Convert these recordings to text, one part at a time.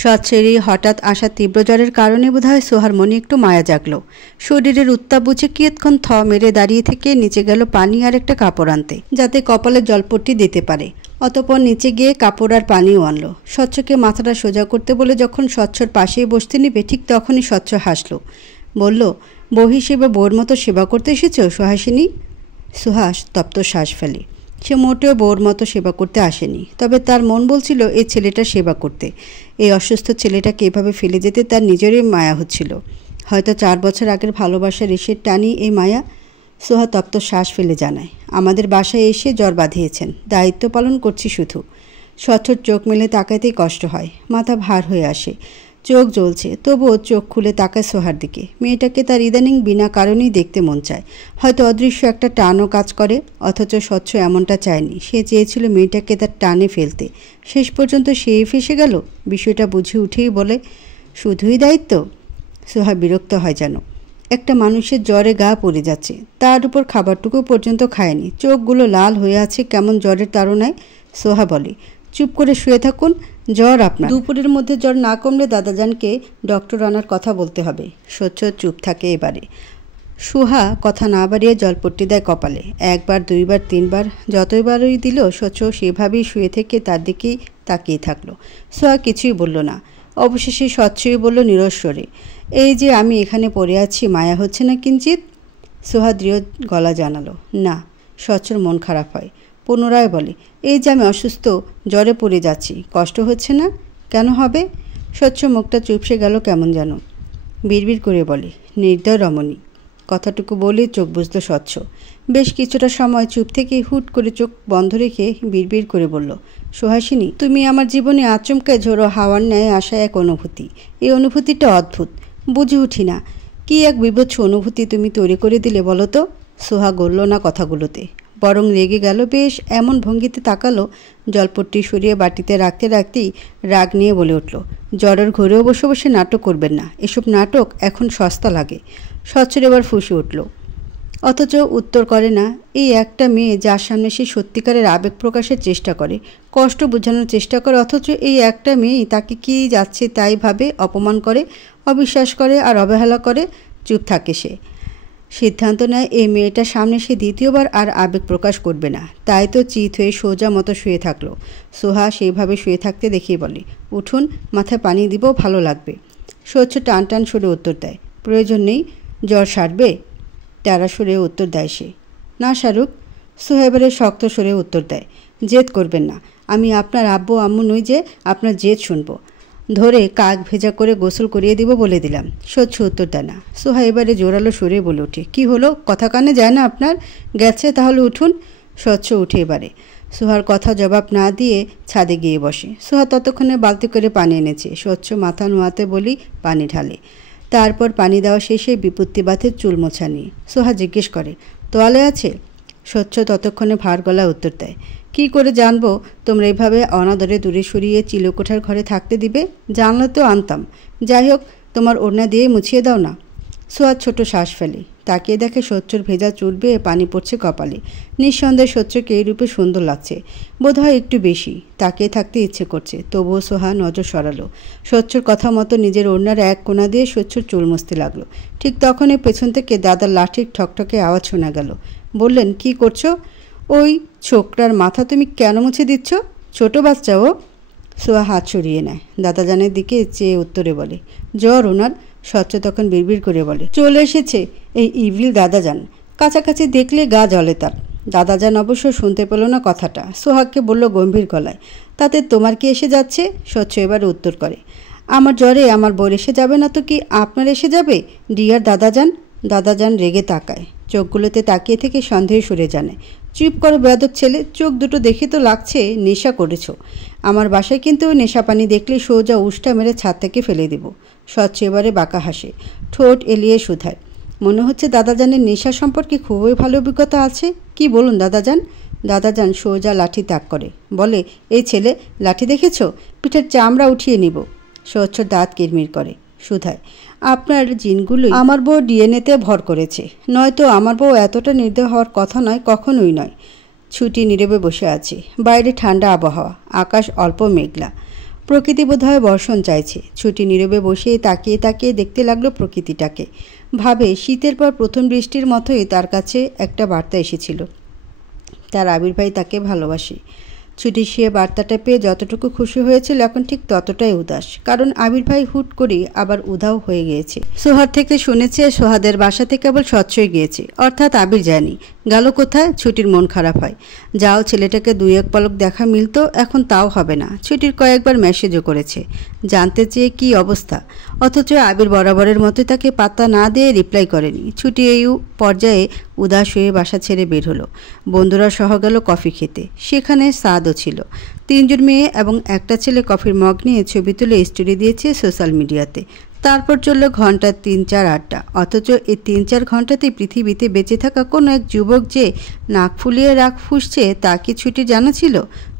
সৎসেরই হঠাৎ আসা তীব্র জ্বরের কারণে বোধহয় সোহার মনে একটু মায়া জাগল। শরীরের উত্তাপ বুঝে কিয়ৎক্ষণ মেরে দাঁড়িয়ে থেকে নিচে গেল পানি আর একটা কাপড় আনতে, যাতে কপালে জলপট্টি দিতে পারে। অতঃপর নিচে গিয়ে কাপড় আর পানিও আনলো। স্বচ্ছকে মাথাটা সোজা করতে বলে যখন স্বচ্ছর পাশেই বসতে নিবে, ঠিক তখনই স্বচ্ছ হাসল। বলল, বউ হিসেবে বউর মতো সেবা করতে এসেছ সুহাসিনী? সুহাস তপ্ত শ্বাস ফেলে। সে মোটেও বউর মতো সেবা করতে আসেনি, তবে তার মন বলছিল এই ছেলেটার সেবা করতে। এই অসুস্থ ছেলেটাকে এভাবে ফেলে যেতে তার নিজেরই মায়া হচ্ছিল। হয়তো 4 বছর আগের ভালোবাসার রেশের টানি এই মায়া। সোহা তপ্ত শ্বাস ফেলে জানায়, আমাদের বাসায় এসে জ্বর বাঁধিয়েছেন, দায়িত্ব পালন করছি শুধু। স্বচ্ছর চোখ মেলে তাকাতেই কষ্ট হয়, মাথা ভার হয়ে আসে, চোখ জ্বলছে, তবুও চোখ খুলে তাকায় সোহার দিকে। মেয়েটাকে তার ইদানিং বিনা কারণেই দেখতে মন চায়। হয়তো অদৃশ্য একটা টানও কাজ করে, অথচ স্বচ্ছ এমনটা চায়নি। সে চেয়েছিল মেয়েটাকে তার টানে ফেলতে। শেষ পর্যন্ত সেই ফেসে গেল। বিষয়টা বুঝে উঠেই বলে, শুধুই দায়িত্ব? সোহা বিরক্ত হয় যেন। একটা মানুষের জ্বরে গা পড়ে যাচ্ছে, তার উপর খাবারটুকু পর্যন্ত খায়নি, চোখগুলো লাল হয়ে আছে কেমন জ্বরের তাড়নায়। সোহা বলে, চুপ করে শুয়ে থাকুন, জ্বর আপনার। দুপুরের মধ্যে জ্বর না কমলে দাদাজানকে ডক্টর আনার কথা বলতে হবে। স্বচ্ছ চুপ থাকে এবারে। সুহা কথা না বাড়িয়ে জলপট্টি দেয় কপালে। 1 বার 2 বার 3 বার, যতবারই দিল স্বচ্ছ সেভাবেই শুয়ে থেকে তার দিকেই তাকিয়ে থাকলো। সোহা কিছুই বলল না। অবশেষে স্বচ্ছই বলল নিরস্বরে, এই যে আমি এখানে পড়ে আছি, মায়া হচ্ছে না কিঞ্চিত? সোহা দৃঢ় গলা জানালো, না। স্বচ্ছর মন খারাপ হয়। পুনরায় বলে, এই যে আমি অসুস্থ, জ্বরে পড়ে যাচ্ছি, কষ্ট হচ্ছে না? কেন হবে? স্বচ্ছ মুখটা চুপসে গেল কেমন যেন। বিড়বিড় করে বলে, নির্দয় রমণী। কথাটুকু বলে চোখ বুঝল স্বচ্ছ। বেশ কিছুটা সময় চুপ থেকে হুট করে চোখ বন্ধ রেখে বিড়বিড় করে বলল, সুহাসিনী, তুমি আমার জীবনে আচমকায় ঝোড়ো হাওয়ার ন্যায় আসা এক অনুভূতি। এই অনুভূতিটা অদ্ভুত, বুঝে উঠি না। কি এক বিভৎস অনুভূতি তুমি তৈরি করে দিলে বলো তো? সোহা গড়ল না কথাগুলোতে, বরং রেগে গেল বেশ। এমন ভঙ্গিতে তাকালো, জলপট্টি সরিয়ে বাটিতে রাখতে রাখতেই রাগ নিয়ে বলে উঠল, জ্বরের ঘরেও বসে বসে নাটক করবেন না, এসব নাটক এখন সস্তা লাগে। স্বচ্ছর এবার ফুঁসে উঠল, অথচ উত্তর করে না। এই একটা মেয়ে যার সামনে সে সত্যিকারের আবেগ প্রকাশের চেষ্টা করে, কষ্ট বোঝানোর চেষ্টা করে, অথচ এই একটা মেয়েই তাকে কি যাচ্ছে তাই ভাবে, অপমান করে, অবিশ্বাস করে আর অবহেলা করে। চুপ থাকে সে। সিদ্ধান্ত নেয় এই মেয়েটার সামনে সে দ্বিতীয়বার আর আবেগ প্রকাশ করবে না। তাই তো চিত হয়ে সোজা মতো শুয়ে থাকলো। সোহা সেইভাবে শুয়ে থাকতে দেখিয়ে বলে, উঠুন, মাথায় পানি দিব, ভালো লাগবে। স্বচ্ছ টান টান সরে উত্তর দেয়, প্রয়োজন নেই, জ্বর সারবে? তারা সরে উত্তর দেয় সে। না সারুক। সোহা এবারে শক্ত সরে উত্তর দেয়, জেদ করবেন না, আমি আপনার আব্বু আম্মু নই যে আপনার জেদ শুনবো। ধরে কাক ভেজা করে গোসল করিয়ে দিব বলে দিলাম। স্বচ্ছ উত্তর দেয় না। সোহা এবারে জোরালো সরে বলে ওঠে, কি হলো, কথা কানে যায় না আপনার? গেছে, তাহলে উঠুন। স্বচ্ছ উঠে এবারে। সোহার কথা জবাব না দিয়ে ছাদে গিয়ে বসে। সোহা ততক্ষণে বালতি করে পানি এনেছে। স্বচ্ছ মাথা নোয়াতে বলি পানি ঢালে। তারপর পানি দেওয়া শেষে বিপত্তি বাথের চুল মোছা নিয়ে সোহা জিজ্ঞেস করে, তোয়ালে আছে? স্বচ্ছ ততক্ষণে ভার গলায় উত্তর দেয়, কি করে জানবো তোমরা এইভাবে অনাদরে দূরে সরিয়ে চিলকোঠার ঘরে থাকতে দিবে? জানলে তো আনতাম। যাই হোক, তোমার ওড়না দিয়ে মুছিয়ে দাও না। সোহা ছোট শ্বাস ফেলে, তাকিয়ে দেখে স্বচ্ছর ভেজা চুল বেয়ে পানি পড়ছে কপালে। নিঃসন্দেহে স্বচ্ছকে এই রূপে সুন্দর লাগছে, বোধহয় একটু বেশি। তাকিয়ে থাকতে ইচ্ছে করছে, তবুও সোহা নজর সরালো। স্বচ্ছর কথা মতো নিজের ওড়নার এক কোণা দিয়ে স্বচ্ছর চুল মুছতে লাগলো। ঠিক তখনই পেছন থেকে দাদার লাঠির ঠকঠকে আওয়াজ শোনা গেল। বললেন, কি করছো? ওই ছোকরার মাথা তুমি কেন মুছে দিচ্ছ? ছোট বাচ্চা ও। সোহা হাত সরিয়ে নেয়, দাদাজানের দিকে চেয়ে উত্তরে বলে, জ্বর ওনার। স্বচ্ছ তখন বিড়বিড় করে বলে, চলে এসেছে এই ইভিল দাদাজান, কাছাকাছি দেখলে গা জ্বলে তার। দাদাজান অবশ্য শুনতে পেল না কথাটা। সোহাগকে বলল গম্ভীর গলায়, তাতে তোমার কি এসে যাচ্ছে? স্বচ্ছ এবারে উত্তর করে, আমার জ্বরে আমার বর এসে যাবে না তো কি আপনার এসে যাবে ডিয়ার দাদাজান? দাদাজান রেগে তাকায়, চোখগুলোতে তাকিয়ে থেকে সন্দেহে সরে জানায়, চুপ করো বেয়াদব ছেলে, চোখ দুটো দেখে তো লাগছে নেশা করেছ। আমার বাসায় কিন্তু নেশা পানি দেখলে সোজা উষ্টা মেরে ছাদ থেকে ফেলে দেব। স্বচ্ছ এবারে বাঁকা হাসে, ঠোঁট এলিয়ে শুধায়, মনে হচ্ছে দাদাজানের নেশা সম্পর্কে খুবই ভালো অভিজ্ঞতা আছে। কি বলুন দাদাজান? দাদাজান সোজা লাঠি তাক করে, বলে, এই ছেলে, লাঠি দেখেছ? পিঠের চামড়া উঠিয়ে নিব। স্বচ্ছ দাঁত কিরমির করে, শুধায়, আপনার জিনগুলোই আমার বউ ডিএনএতে ভর করেছে, নয়তো আমার বউ এতটা নির্দয় হওয়ার কথা নয়, কখনোই নয়। ছুটি নীরবে বসে আছে। বাইরে ঠান্ডা আবহাওয়া, আকাশ অল্প মেঘলা। প্রকৃতি বোধহয় বর্ষণ চাইছে। ছুটি নীরবে বসে তাকিয়ে তাকিয়ে দেখতে লাগলো প্রকৃতিটাকে। ভাবে শীতের পর প্রথম বৃষ্টির মতোই তার কাছে একটা বার্তা এসেছিল, তার আবির ভাই তাকে ভালোবাসে। ছুটি সে বার্তাটা পেয়ে যতটুকু খুশি হয়েছিল এখন ঠিক ততটাই উদাস, কারণ আবির ভাই হুট করে আবার উধাও হয়ে গিয়েছে। সোহার থেকে শুনেছে সোহাদের বাসাতে কেবল স্বচ্ছই গিয়েছে, অর্থাৎ আবির যায়নি। গেল কোথায়? ছুটির মন খারাপ হয়। যাও ছেলেটাকে দুই এক পলক দেখা মিলতো, এখন তাও হবে না। ছুটির কয়েকবার মেসেজও করেছে জানতে চেয়ে কী অবস্থা, অথচ আবির বরাবরের মতোই তাকে পাত্তা না দিয়ে রিপ্লাই করেনি। ছুটি এই পর্যায়ে উদাস হয়ে বাসা ছেড়ে বের হলো। বন্ধুরা সহ গেল কফি খেতে। সেখানে সাদও ছিল। 3 জন মেয়ে এবং একটা ছেলে কফির মগ নিয়ে ছবি তুলে স্টোরি দিয়েছে সোশ্যাল মিডিয়াতে। তারপর চলল ঘন্টার 3-4 আড্ডা। অথচ এই 3-4 ঘন্টাতেই পৃথিবীতে বেঁচে থাকা কোনো এক যুবক যে নাক ফুলিয়ে রাগ ফুঁসছে তা কি ছুটি জানা ছিল?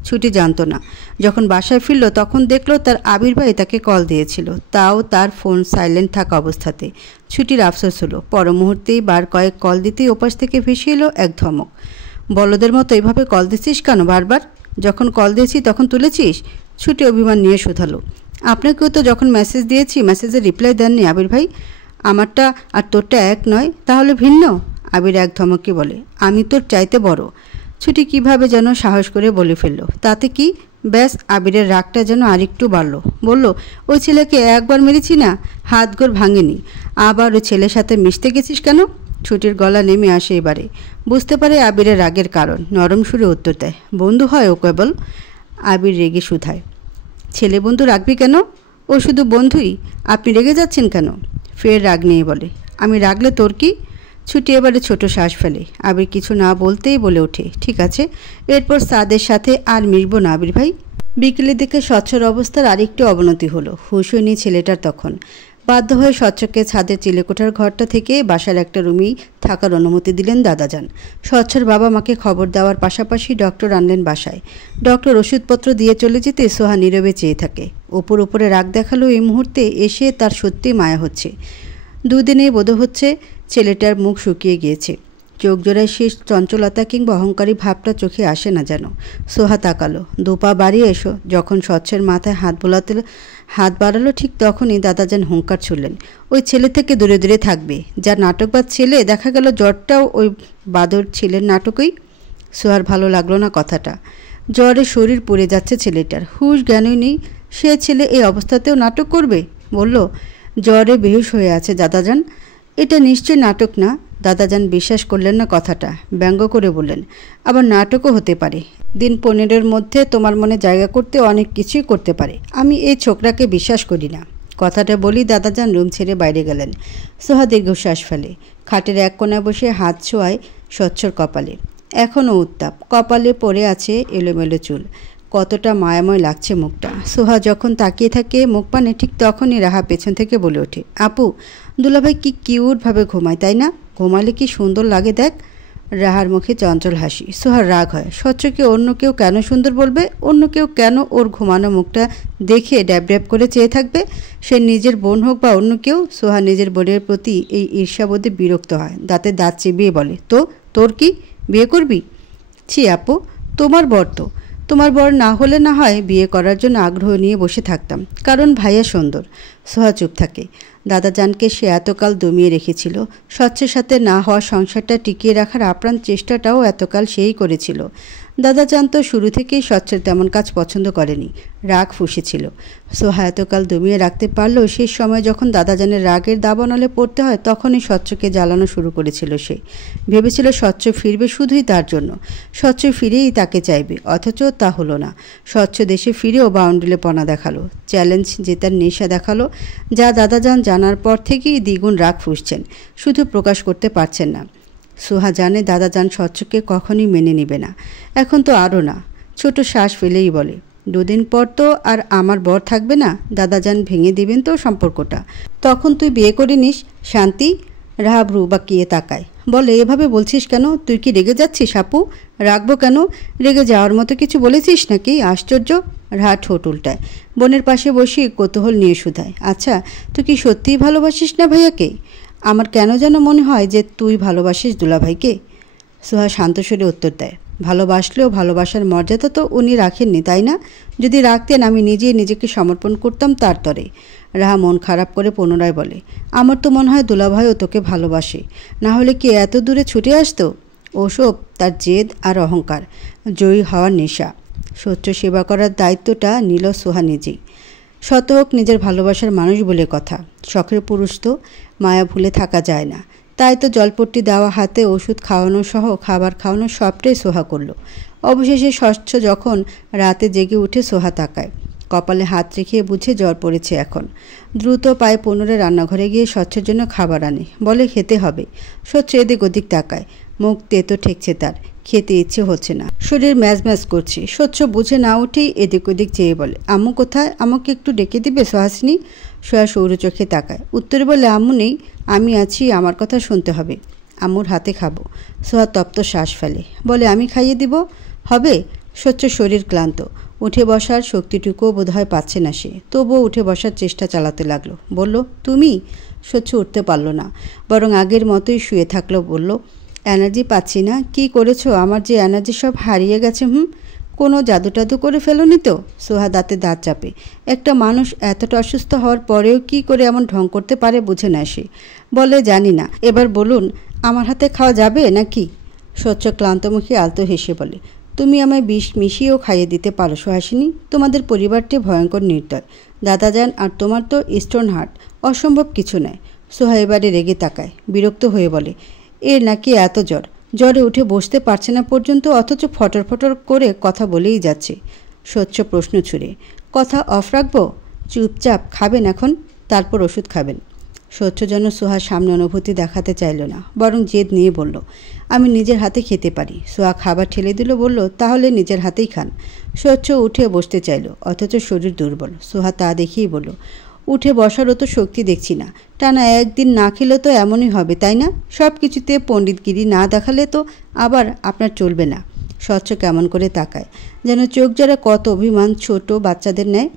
ছুটি জানতো না। যখন বাসায় ফিরল তখন দেখলো তার আবির ভাই তাকে কল দিয়েছিল, তাও তার ফোন সাইলেন্ট থাকা অবস্থাতে। ছুটির আফসোস হলো। পর মুহূর্তেই বার কয়েক কল দিতেই ওপাশ থেকে ভেসে এলো এক ধমক। বলদের মতো এভাবে কল দিচ্ছিস কেন বারবার? যখন কল দিয়েছি তখন তুলেছিস? ছুটি অভিমান নিয়ে শোধালো। আপনাকেও তো যখন মেসেজ দিয়েছি মেসেজের রিপ্লাই দেননি আবির ভাই। আমারটা আর তোরটা এক নয়, তাহলে ভিন্ন? আবির এক ধমকে বলে, আমি তোর চাইতে বড়। ছুটি কিভাবে যেন সাহস করে বলে ফেলল, তাতে কি? ব্যাস আবিরের রাগটা যেন আরেকটু বাড়ল। বলল, ওই ছেলেকে একবার মেরেছি না, হাত গোড় ভাঙেনি, আবার ওই ছেলের সাথে মিশতে গেছিস কেন? ছুটির গলা নেমে আসে এবারে। বুঝতে পারে আবিরের রাগের কারণ। নরম সুরে উত্তর দেয়, বন্ধু হয় ও কেবল। আবির রেগে শুধায়, ছেলে বন্ধু রাখবি কেন? ও শুধু বন্ধুই, আপনি রেগে যাচ্ছেন কেন? ফের রাগ নিয়ে বলে, আমি রাগলে তোর কি? ছুটি এবারে ছোট শ্বাস ফেলে। আবির কিছু না বলতেই বলে ওঠে, ঠিক আছে, এরপর সাদের সাথে আর মিশব না আবির ভাই। বিকেলের দিকে স্বচ্ছর অবস্থার আরেকটু অবনতি হলো। হুঁশ হয়নি ছেলেটার তখন। বাধ্য হয়ে স্বচ্ছকে ছাদের চিলেকোঠার ঘরটা থেকে বাসার একটা রুমেই থাকার অনুমতি দিলেন দাদাজান। স্বচ্ছর বাবা মাকে খবর দেওয়ার পাশাপাশি ডক্টর আনলেন বাসায়। ডক্টর ওষুধপত্র দিয়ে চলে যেতে সোহা নীরবে চেয়ে থাকে। উপরে রাগ দেখালো এই মুহূর্তে এসে তার সত্যি মায়া হচ্ছে। দুদিনেই বোধ হচ্ছে ছেলেটার মুখ শুকিয়ে গিয়েছে। চোখ জোড়ায় শেষ চঞ্চলতা কিংবা অহংকারী ভাবটা চোখে আসে না যেন। সোহা তাকালো। 2 পা বাড়িয়ে এসো। যখন স্বচ্ছের মাথায় হাত বাড়ালো ঠিক তখনই দাদাজান হুঙ্কার ছুড়লেন, ওই ছেলে থেকে দূরে দূরে থাকবে। যার নাটকবাদ ছেলে, দেখা গেল জ্বরটাও ওই বাদর ছেলের নাটকই। সোহার ভালো লাগলো না কথাটা। জ্বরে শরীর পুড়ে যাচ্ছে ছেলেটার, হুঁশ জ্ঞানই নেই। সে ছেলে এই অবস্থাতেও নাটক করবে? বলল, জ্বরে বেহুশ হয়ে আছে দাদাজান। এটা নিশ্চয়ই নাটক না। দাদাজান বিশ্বাস করলেন না কথাটা। ব্যঙ্গ করে বললেন, আবার নাটকও হতে পারে। দিন 15-এর মধ্যে তোমার মনে জায়গা করতে অনেক কিছুই করতে পারে। আমি এই ছোকরাকে বিশ্বাস করি না। কথাটা বলি দাদাজান রুম ছেড়ে বাইরে গেলেন। সোহা দীর্ঘশ্বাস ফেলে। খাটের এক কোণায় বসে হাত ছোঁয়ায় স্বচ্ছর কপালে। এখনও উত্তাপ। কপালে পড়ে আছে এলোমেলো চুল। কতটা মায়াময় লাগছে মুখটা। সোহা যখন তাকিয়ে থাকে মুখ পানে, ঠিক তখনই রাহা পেছন থেকে বলে ওঠে, আপু, দুলাভাই কি কিউটভাবে ঘুমায় তাই না? ঘুমালে কি সুন্দর লাগে দেখ। রাহার মুখে চঞ্চল হাসি। সোহার রাগ হয়। স্বচ্ছকে অন্য কেউ কেন সুন্দর বলবে? অন্য কেউ কেন ওর ঘুমানো মুখটা দেখে ড্যাব ড্যাব করে চেয়ে থাকবে? সে নিজের বোন হোক বা অন্য কেউ। সোহা নিজের বোনের প্রতি এই ঈর্ষাবোধে বিরক্ত হয়। দাঁতে দাঁত চিবিয়ে বলে, তোর কি? বিয়ে করবি? ছি আপু, তোমার বর না হলে না হয় বিয়ে করার জন্য আগ্রহ নিয়ে বসে থাকতাম, কারণ ভাইয়া সুন্দর। সোহা চুপ থাকে। দাদাজানকে সে এতকাল দমিয়ে রেখেছিল। স্বচ্ছের সাথে না হওয়া সংসারটা টিকিয়ে রাখার আপ্রাণ চেষ্টাটাও এতকাল সেই করেছিল। দাদাজান তো শুরু থেকেই স্বচ্ছের তেমন কাজ পছন্দ করেনি, রাগ ফুঁসেছিল। সোহা এতকাল দমিয়ে রাখতে পারলেও শেষ সময় যখন দাদাজানের রাগের দাবানলে পড়তে হয় তখনই স্বচ্ছকে জ্বালানো শুরু করেছিল সে। ভেবেছিল স্বচ্ছ ফিরবে শুধুই তার জন্য, স্বচ্ছ ফিরেই তাকে চাইবে, অথচ তা হলো না। স্বচ্ছ দেশে ফিরেও বাউন্ডুলেপনা দেখালো, চ্যালেঞ্জ জেতার নেশা দেখালো, যা দাদাজান জানার পর থেকেই দ্বিগুণ রাগ ফুঁসছেন, শুধু প্রকাশ করতে পারছেন না। সোহা জানে দাদাজান স্বচ্ছকে কখনই মেনে নেবে না, এখন তো আরও না। ছোট শ্বাস ফেলেই বলে, 2 দিন পর তো আর আমার বর থাকবে না। দাদাজান ভেঙে দিবেন তো সম্পর্কটা, তখন তুই বিয়ে করে নিস। শান্তি। রাহা ভ্রু বাঁকিয়ে তাকায়, বলে, এভাবে বলছিস কেন? তুই কি রেগে যাচ্ছিস আপু? রাখবো কেন? রেগে যাওয়ার মতো কিছু বলেছিস নাকি? আশ্চর্য। রাহা ঠোঁট উল্টায়। বোনের পাশে বসে কৌতূহল নিয়ে শুধায়, আচ্ছা তুই কি সত্যিই ভালোবাসিস না ভাইয়াকে? আমার কেন যেন মনে হয় যে তুই ভালোবাসিস দুলাভাইকে। সোহা শান্ত স্বরে উত্তর দেয়, ভালোবাসলেও ভালোবাসার মর্যাদা তো উনি রাখেননি, তাই না? যদি রাখতেন আমি নিজেই নিজেকে সমর্পণ করতাম তার তরে। রাহা মন খারাপ করে পুনরায় বলে, আমার তো মনে হয় দুলাভাইও তোকে ভালোবাসে, না হলে কি এত দূরে ছুটে আসতো? ওসব তার জেদ আর অহংকার, জয়ী হওয়ার নেশা। সহ্য সেবা করার দায়িত্বটা নিল সোহা নিজেই। শত হোক নিজের ভালোবাসার মানুষ বলে কথা, শখের পুরুষ তো, মায়া ভুলে থাকা যায় না। তাই তো জলপট্টি দেওয়া হাতে ওষুধ খাওয়ানো সহ খাবার খাওয়ানো সবটাই সোহা করল। অবশেষে স্বচ্ছ যখন রাতে জেগে উঠে সোহা তাকায়, কপালে হাত রেখে বুঝে জ্বর পড়েছে এখন। দ্রুত পায়ে পুনরায় রান্নাঘরে গিয়ে স্বচ্ছের জন্য খাবার আনে, বলে খেতে হবে। স্বচ্ছ এদিক ওদিক তাকায়, মুখ তেতো ঠেকছে তার, খেতে ইচ্ছে হচ্ছে না, শরীর ম্যাজ ম্যাজ করছে। স্বচ্ছ বুঝে না উঠেই এদিক ওদিক চেয়ে বলে, আম্মু কোথায়? আমাকে একটু ডেকে দিবে সোহাসিনী? সোহা সৌর চোখে তাকায়, উত্তরে বলে, আম্মু নেই, আমি আছি, আমার কথা শুনতে হবে। আম্মুর হাতে খাবো। সোহা তপ্ত শ্বাস ফেলে, বলে, আমি খাইয়ে দিব? হবে। স্বচ্ছ শরীর ক্লান্ত, উঠে বসার শক্তিটুকুও বোধহয় পাচ্ছে না সে, তবুও উঠে বসার চেষ্টা চালাতে লাগলো। বলল, তুমি? স্বচ্ছ উঠতে পারল না, বরং আগের মতোই শুয়ে থাকলো। বলল, এনার্জি পাচ্ছি না। কি করেছো? আমার যে এনার্জি সব হারিয়ে গেছে। কোনো জাদু টাদু করে ফেলোনি তো? সোহা দাঁতে দাঁত চাপে। একটা মানুষ এতটা অসুস্থ হওয়ার পরেও কি করে এমন ঢং করতে পারে বুঝে না সে। বলে, জানি না। এবার বলুন, আমার হাতে খাওয়া যাবে নাকি? স্বচ্ছ ক্লান্তমুখী আলতো হেসে বলে, তুমি আমায় বিষ মিশিয়েও খাইয়ে দিতে পারো সুহাসিনী। তোমাদের পরিবারটি ভয়ঙ্কর নির্দয়। দাদাজান আর তোমার তো স্টোন হার্ট, অসম্ভব কিছু নয়। সোহা এবারে রেগে তাকায়, বিরক্ত হয়ে বলে, এর নাকি এত জ্বর, জ্বরে উঠে বসতে পারছে না পর্যন্ত, অথচ ফটর ফটর করে কথা বলেই যাচ্ছে। স্বচ্ছ প্রশ্ন ছুড়ে, কথা অফ রাখবো? চুপচাপ খাবেন এখন, তারপর ওষুধ খাবেন। স্বচ্ছ যেন সোহার সামনে অনুভূতি দেখাতে চাইল না, বরং জেদ নিয়ে বলল, আমি নিজের হাতে খেতে পারি। সোহা খাবার ঠেলে দিল, বলল, তাহলে নিজের হাতেই খান। স্বচ্ছ উঠে বসতে চাইল, অথচ শরীর দুর্বল। সোহা তা দেখেই বলল, উঠে বসারও তো শক্তি দেখছি না। টানা একদিন না খেলে তো এমনই হবে, তাই না? সব কিছুতে পণ্ডিতগিরি না দেখালে তো আবার আপনার চলবে না। স্বচ্ছ কেমন করে তাকায়, যেন চোখ যারা কত অভিমান, ছোট বাচ্চাদের নেয়।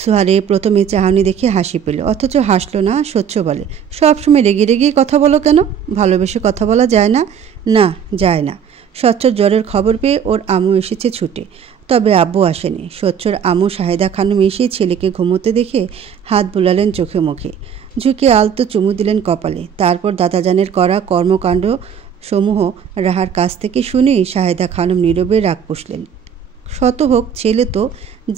সোহারে প্রথমে চাহনি দেখে হাসি পেল, অথচ হাসল না। স্বচ্ছ বলে, সবসময় রেগে রেগেই কথা বলো কেন? ভালোবেসে কথা বলা যায় না? না, যায় না। স্বচ্ছর জ্বরের খবর পেয়ে ওর আম্মু এসেছে ছুটে, তবে আব্বু আসেনি। স্বচ্ছর আম্মু শাহেদা খানম এসেই ছেলেকে ঘুমোতে দেখে হাত বুলালেন চোখে মুখে, ঝুঁকে আলতো চুমু দিলেন কপালে। তারপর দাদাজানের করা কর্মকাণ্ড সমূহ রাহার কাছ থেকে শুনেই শাহেদা খানম নীরবে রাগ পুষলেন। শত হোক ছেলে তো,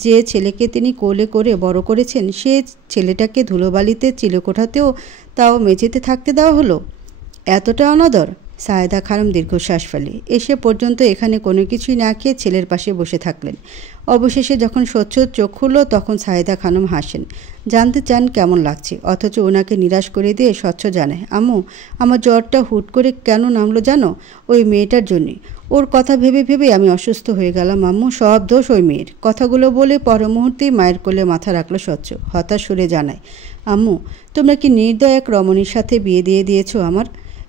যে ছেলেকে তিনি কোলে করে বড় করেছেন, সে ছেলেটাকে ধুলোবালিতে চিলেকোঠাতেও তাও মেঝেতে থাকতে দেওয়া হলো। এতটা অনাদর? সায়েদা খানম দীর্ঘশ্বাস ফেলে। এসে পর্যন্ত এখানে কোনো কিছুই না খেয়ে ছেলের পাশে বসে থাকলেন। অবশেষে যখন স্বচ্ছ চোখ খুলল, তখন সায়েদা খানম হাসেন, জানতে চান কেমন লাগছে। অথচ ওনাকে নিরাশ করে দিয়ে স্বচ্ছ জানায়, আম্মু, আমার জ্বরটা হুট করে কেন নামলো জানো? ওই মেয়েটার জন্যে। ওর কথা ভেবে ভেবে আমি অসুস্থ হয়ে গেলাম আম্মু, সব দোষ ওই মেয়ের। কথাগুলো বলে পর মুহূর্তেই মায়ের কোলে মাথা রাখলো স্বচ্ছ, হতাশ সুরে জানায়, আম্মু, তোমরা কি নির্দয় এক রমণীর সাথে বিয়ে দিয়ে দিয়েছো আমার?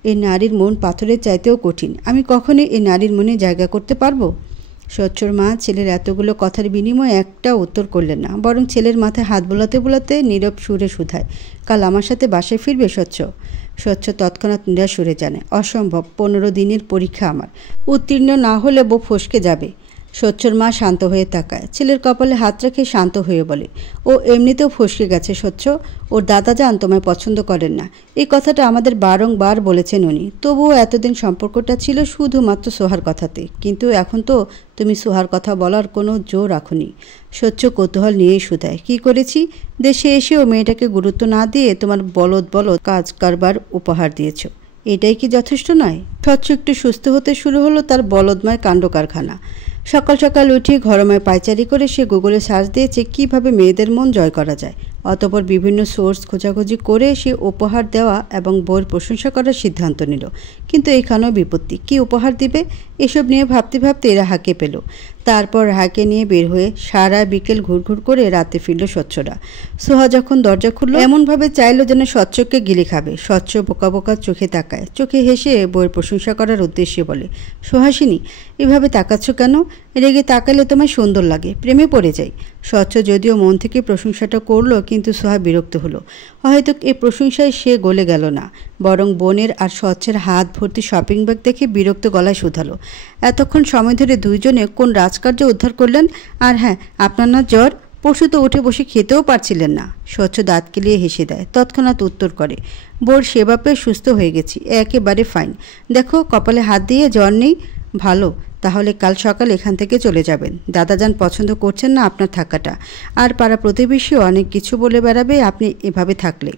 এই নারীর মন পাথরের চাইতেও কঠিন। আমি কখনই এই নারীর মনে জায়গা করতে পারবো? স্বচ্ছর মা ছেলের এতগুলো কথার বিনিময়ে একটা উত্তর করলেন না, বরং ছেলের মাথায় হাত বোলাতে বোলাতে নীরব সুরে শুধায়, কাল আমার সাথে বাসায় ফিরবে স্বচ্ছ? স্বচ্ছ তৎক্ষণাৎ নিরাশ সুরে জানায়, অসম্ভব, 15 দিনের পরীক্ষা আমার, উত্তীর্ণ না হলে বউ ফসকে যাবে। স্বচ্ছর মা শান্ত হয়ে তাকায়, ছেলের কপালে হাত রেখে শান্ত হয়ে বলে, ও এমনিতেও ফসকে গেছে স্বচ্ছ। ওর দাদাজান তোমায় পছন্দ করেন না, এই কথাটা আমাদের বারংবার বলেছেন উনি। তবুও এতদিন সম্পর্কটা ছিল শুধুমাত্র সোহার কথাতে, কিন্তু এখন তো তুমি সোহার কথা বলার কোনো জোর রাখোনি। স্বচ্ছ কৌতূহল নিয়েই শুধায়, কী করেছি? দেশে এসেও মেয়েটাকে গুরুত্ব না দিয়ে তোমার বলদ বলদ কাজ কারবার উপহার দিয়েছ, এটাই কি যথেষ্ট নয়? স্বচ্ছ একটু সুস্থ হতে শুরু হলো তার বলদময় কাণ্ড কারখানা। সকাল সকাল উঠে ঘরময় পায়চারি করে সে গুগলে সার্চ দিয়েছে কীভাবে মেয়েদের মন জয় করা যায়। অতঃপর বিভিন্ন সোর্স খোঁজাখুঁজি করে সে উপহার দেওয়া এবং বইয়ের প্রশংসা করার সিদ্ধান্ত নিল। কিন্তু এখানেও বিপত্তি, কী উপহার দিবে এসব নিয়ে ভাবতে ভাবতে এরা হাঁকে পেল। তারপর রাহাকে নিয়ে বের হয়ে সারা বিকেল ঘুরঘুর করে রাতে ফিরল স্বচ্ছরা। সোহা যখন দরজা খুলল এমনভাবে চাইল যেন স্বচ্ছকে গিলে খাবে। স্বচ্ছ বোকা বোকা চোখে তাকায়, চোখে হেসে বইয়ের প্রশংসা করার উদ্দেশ্যে বলে, সুহাসিনী এভাবে তাকাচ্ছ কেন? রেগে তাকালে তোমায় সুন্দর লাগে, প্রেমে পড়ে যাই। স্বচ্ছ যদিও মন থেকে প্রশংসাটা করলো, কিন্তু সোহা বিরক্ত হলো। হয়তো এই প্রশংসায় সে গলে গেল না, বরং বোনের আর স্বচ্ছের হাত ভর্তি শপিং ব্যাগ দেখে বিরক্ত গলায় শুধালো, এতক্ষণ সময় ধরে দুইজনে কোন রাজকার্য উদ্ধার করলেন? আর হ্যাঁ, আপনার না জ্বর? পশু তো উঠে বসে খেতেও পারছিলেন না। স্বচ্ছ দাঁত কেলিয়ে হেসে দেয়, তৎক্ষণাৎ উত্তর করে, বোর সেবা পেয়ে সুস্থ হয়ে গেছি, একেবারে ফাইন। দেখো কপালে হাত দিয়ে জ্বর নেই। ভালো, তাহলে কাল সকাল এখান থেকে চলে যাবেন। দাদাজান পছন্দ করছেন না আপনার থাকাটা, আর পাড়া প্রতিবেশীও অনেক কিছু বলে বেড়াবে আপনি এভাবে থাকলে।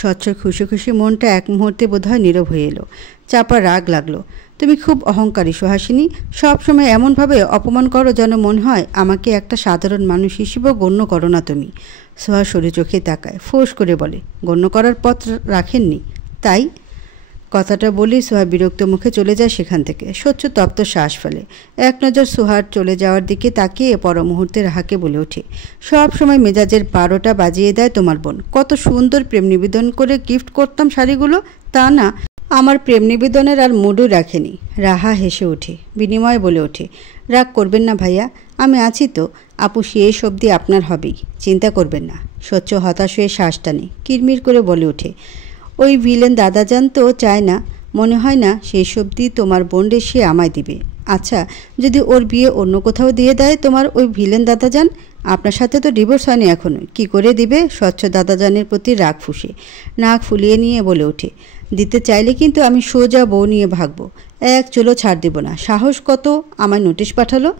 স্বচ্ছর খুশি খুশি মনটা এক মুহূর্তে বোধহয় নীরব হয়ে এলো। চাপা রাগ লাগলো। তুমি খুব অহংকারী সুহাসিনী, সবসময় এমনভাবে অপমান করো যেন মনে হয় আমাকে একটা সাধারণ মানুষ হিসেবেও গণ্য করো না তুমি। সোহা সরু চোখে তাকায়, ফোঁস করে বলে, গণ্য করার পথ রাখেননি তাই? কথাটা বলেই সোহা বিরক্ত মুখে চলে যায় সেখান থেকে। স্বচ্ছ তপ্ত শ্বাস ফেলে। এক নজর সোহার চলে যাওয়ার দিকে তাকিয়ে পর মুহূর্তে রাহাকে বলে ওঠে, সব সময় মেজাজের 12টা বাজিয়ে দেয় তোমার বোন। কত সুন্দর প্রেম নিবেদন করে গিফট করতাম শাড়িগুলো, তা না, আমার প্রেম নিবেদনের আর মুডও রাখেনি। রাহা হেসে ওঠে, বিনিময়ে বলে ওঠে, রাগ করবেন না ভাইয়া, আমি আছি তো। আপু শেষ অবধি আপনার হবেই, চিন্তা করবেন না। স্বচ্ছ হতাশ হয়ে শ্বাস টানে, কিরমির করে বলে ওঠে, ওই ভিলেন দাদাজান তো চায় না, মনে হয় না শেষ অবধি তোমার বোনরে সে আমায় দিবে। আচ্ছা, যদি ওর বিয়ে অন্য কোথাও দিয়ে দেয় তোমার ওই ভিলেন দাদাজান? আপনার সাথে তো ডিভোর্স হয়নি এখনো, কি করে দিবে? স্বচ্ছ দাদাজানের প্রতি রাগ ফুঁসে নাক ফুলিয়ে নিয়ে বলে ওঠে, দিতে চাইলে কিন্তু আমি সোজা বউ নিয়ে ভাগবো, এক চুলো ছাড় দেব না। সাহস কত আমায় নোটিশ পাঠালো?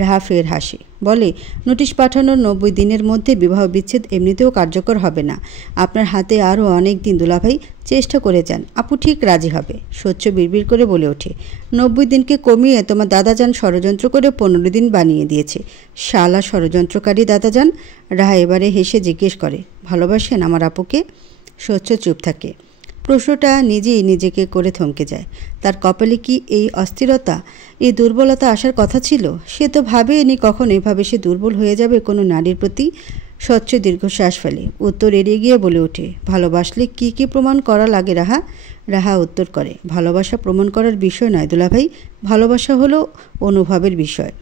রাহা ফের হাসে, বলে, নোটিশ পাঠানোর 90 দিনের মধ্যে বিবাহ বিচ্ছেদ এমনিতেও কার্যকর হবে না। আপনার হাতে আরও অনেক দিন দুলাভাই, চেষ্টা করে যান, আপু ঠিক রাজি হবে। স্বচ্ছ বিড়বিড় করে বলে ওঠে, 90 দিনকে কমিয়ে তোমার দাদাজান ষড়যন্ত্র করে 15 দিন বানিয়ে দিয়েছে। শালা ষড়যন্ত্রকারী দাদাজান। রাহা এবারে হেসে জিজ্ঞেস করে, ভালোবাসেন আমার আপুকে? স্বচ্ছ চুপ থাকে। প্রশ্নটা নিজেই নিজেকে করে থমকে যায়। তার কপালে কি এই অস্থিরতা, এই দুর্বলতা আসার কথা ছিল? সে তো ভাবেনি কখন এভাবে সে দুর্বল হয়ে যাবে কোনো নারীর প্রতি। স্বচ্ছ দীর্ঘশ্বাস ফেলে, উত্তর এড়িয়ে গিয়ে বলে ওঠে, ভালোবাসলে কি কি প্রমাণ করা লাগে রাহা? রাহা উত্তর করে, ভালোবাসা প্রমাণ করার বিষয় নয় দুলাভাই, ভালোবাসা হলো অনুভবের বিষয়।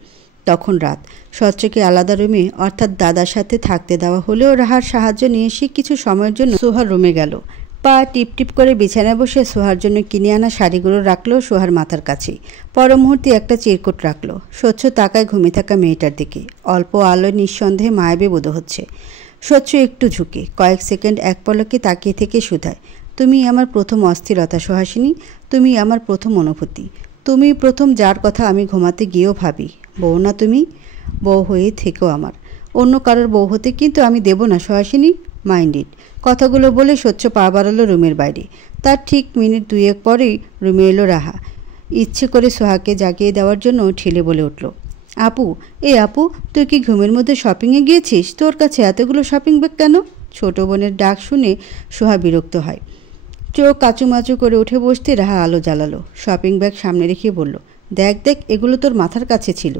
তখন রাত। স্বচ্ছকে আলাদা রুমে অর্থাৎ দাদার সাথে থাকতে দেওয়া হলেও রাহার সাহায্য নিয়ে সে কিছু সময়ের জন্য সোহার রুমে গেল। পা টিপ টিপ করে বিছানায় বসে সোহার জন্য কিনে আনা শাড়িগুলো রাখলো সোহার মাথার কাছেই। পর মুহূর্তে একটা চিরকুট রাখলো। স্বচ্ছ তাকায় ঘুমিয়ে থাকা মেয়েটার দিকে। অল্প আলোয় নিঃসন্দেহে মায়াবী বোধ হচ্ছে। স্বচ্ছ একটু ঝুঁকে কয়েক সেকেন্ড এক পলকে তাকিয়ে থেকে শুধায়, তুমি আমার প্রথম অস্থিরতা সুহাসিনী, তুমি আমার প্রথম অনুভূতি, তুমি প্রথম যার কথা আমি ঘুমাতে গিয়েও ভাবি। বউ না তুমি? বউ হয়েই থেকেও আমার, অন্য কারোর বউ হতে কিন্তু আমি দেব না সুহাসিনী, মাইন্ডেড। কথাগুলো বলে স্বচ্ছ পা বাড়ালো রুমের বাইরে। তার ঠিক মিনিট দুয়েক পরেই রুমে এলো রাহা। ইচ্ছে করে সোহাকে জাগিয়ে দেওয়ার জন্য ঠেলে বলে উঠল, আপু, আপু, তুই কি ঘুমের মধ্যে শপিংয়ে গিয়েছিস? তোর কাছে এতগুলো শপিং ব্যাগ কেন? ছোট বোনের ডাক শুনে সোহা বিরক্ত হয়। চোখ কাচুমাচু করে উঠে বসতে রাহা আলো জ্বালালো। শপিং ব্যাগ সামনে রেখে বলল, দেখ দেখ, এগুলো তোর মাথার কাছে ছিল।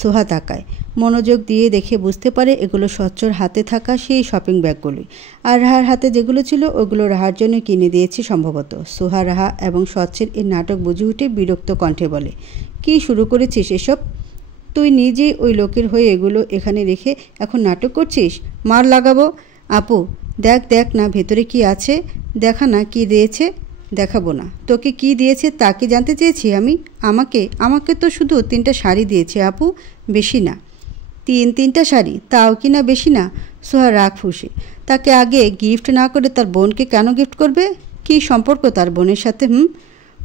সোহা তাকায়, মনোযোগ দিয়ে দেখে বুঝতে পারে এগুলো স্বচ্ছর হাতে থাকা সেই শপিং ব্যাগগুলোই। আর রাহার হাতে যেগুলো ছিল ওগুলো রাহার জন্য কিনে দিয়েছে সম্ভবত। সোহা রাহা এবং স্বচ্ছের এই নাটক বুঝে উঠে বিরক্ত কণ্ঠে বলে, কি শুরু করেছিস এসব? তুই নিজেই ওই লোকের হয়ে এগুলো এখানে রেখে এখন নাটক করছিস? মার লাগাবো। আপু, দেখ দেখ না ভেতরে কি আছে, দেখা না কি দিয়েছে। দেখাবো না, তোকে কি দিয়েছে তা কি জানতে চেয়েছি আমি? আমাকে তো শুধু 3টা শাড়ি দিয়েছে আপু, বেশি না। 3টা শাড়ি, তাও কি না বেশি না? সোহা রাগ ফুঁসে, তাকে আগে গিফট না করে তার বোনকে কেন গিফট করবে? কি সম্পর্ক তার বোনের সাথে?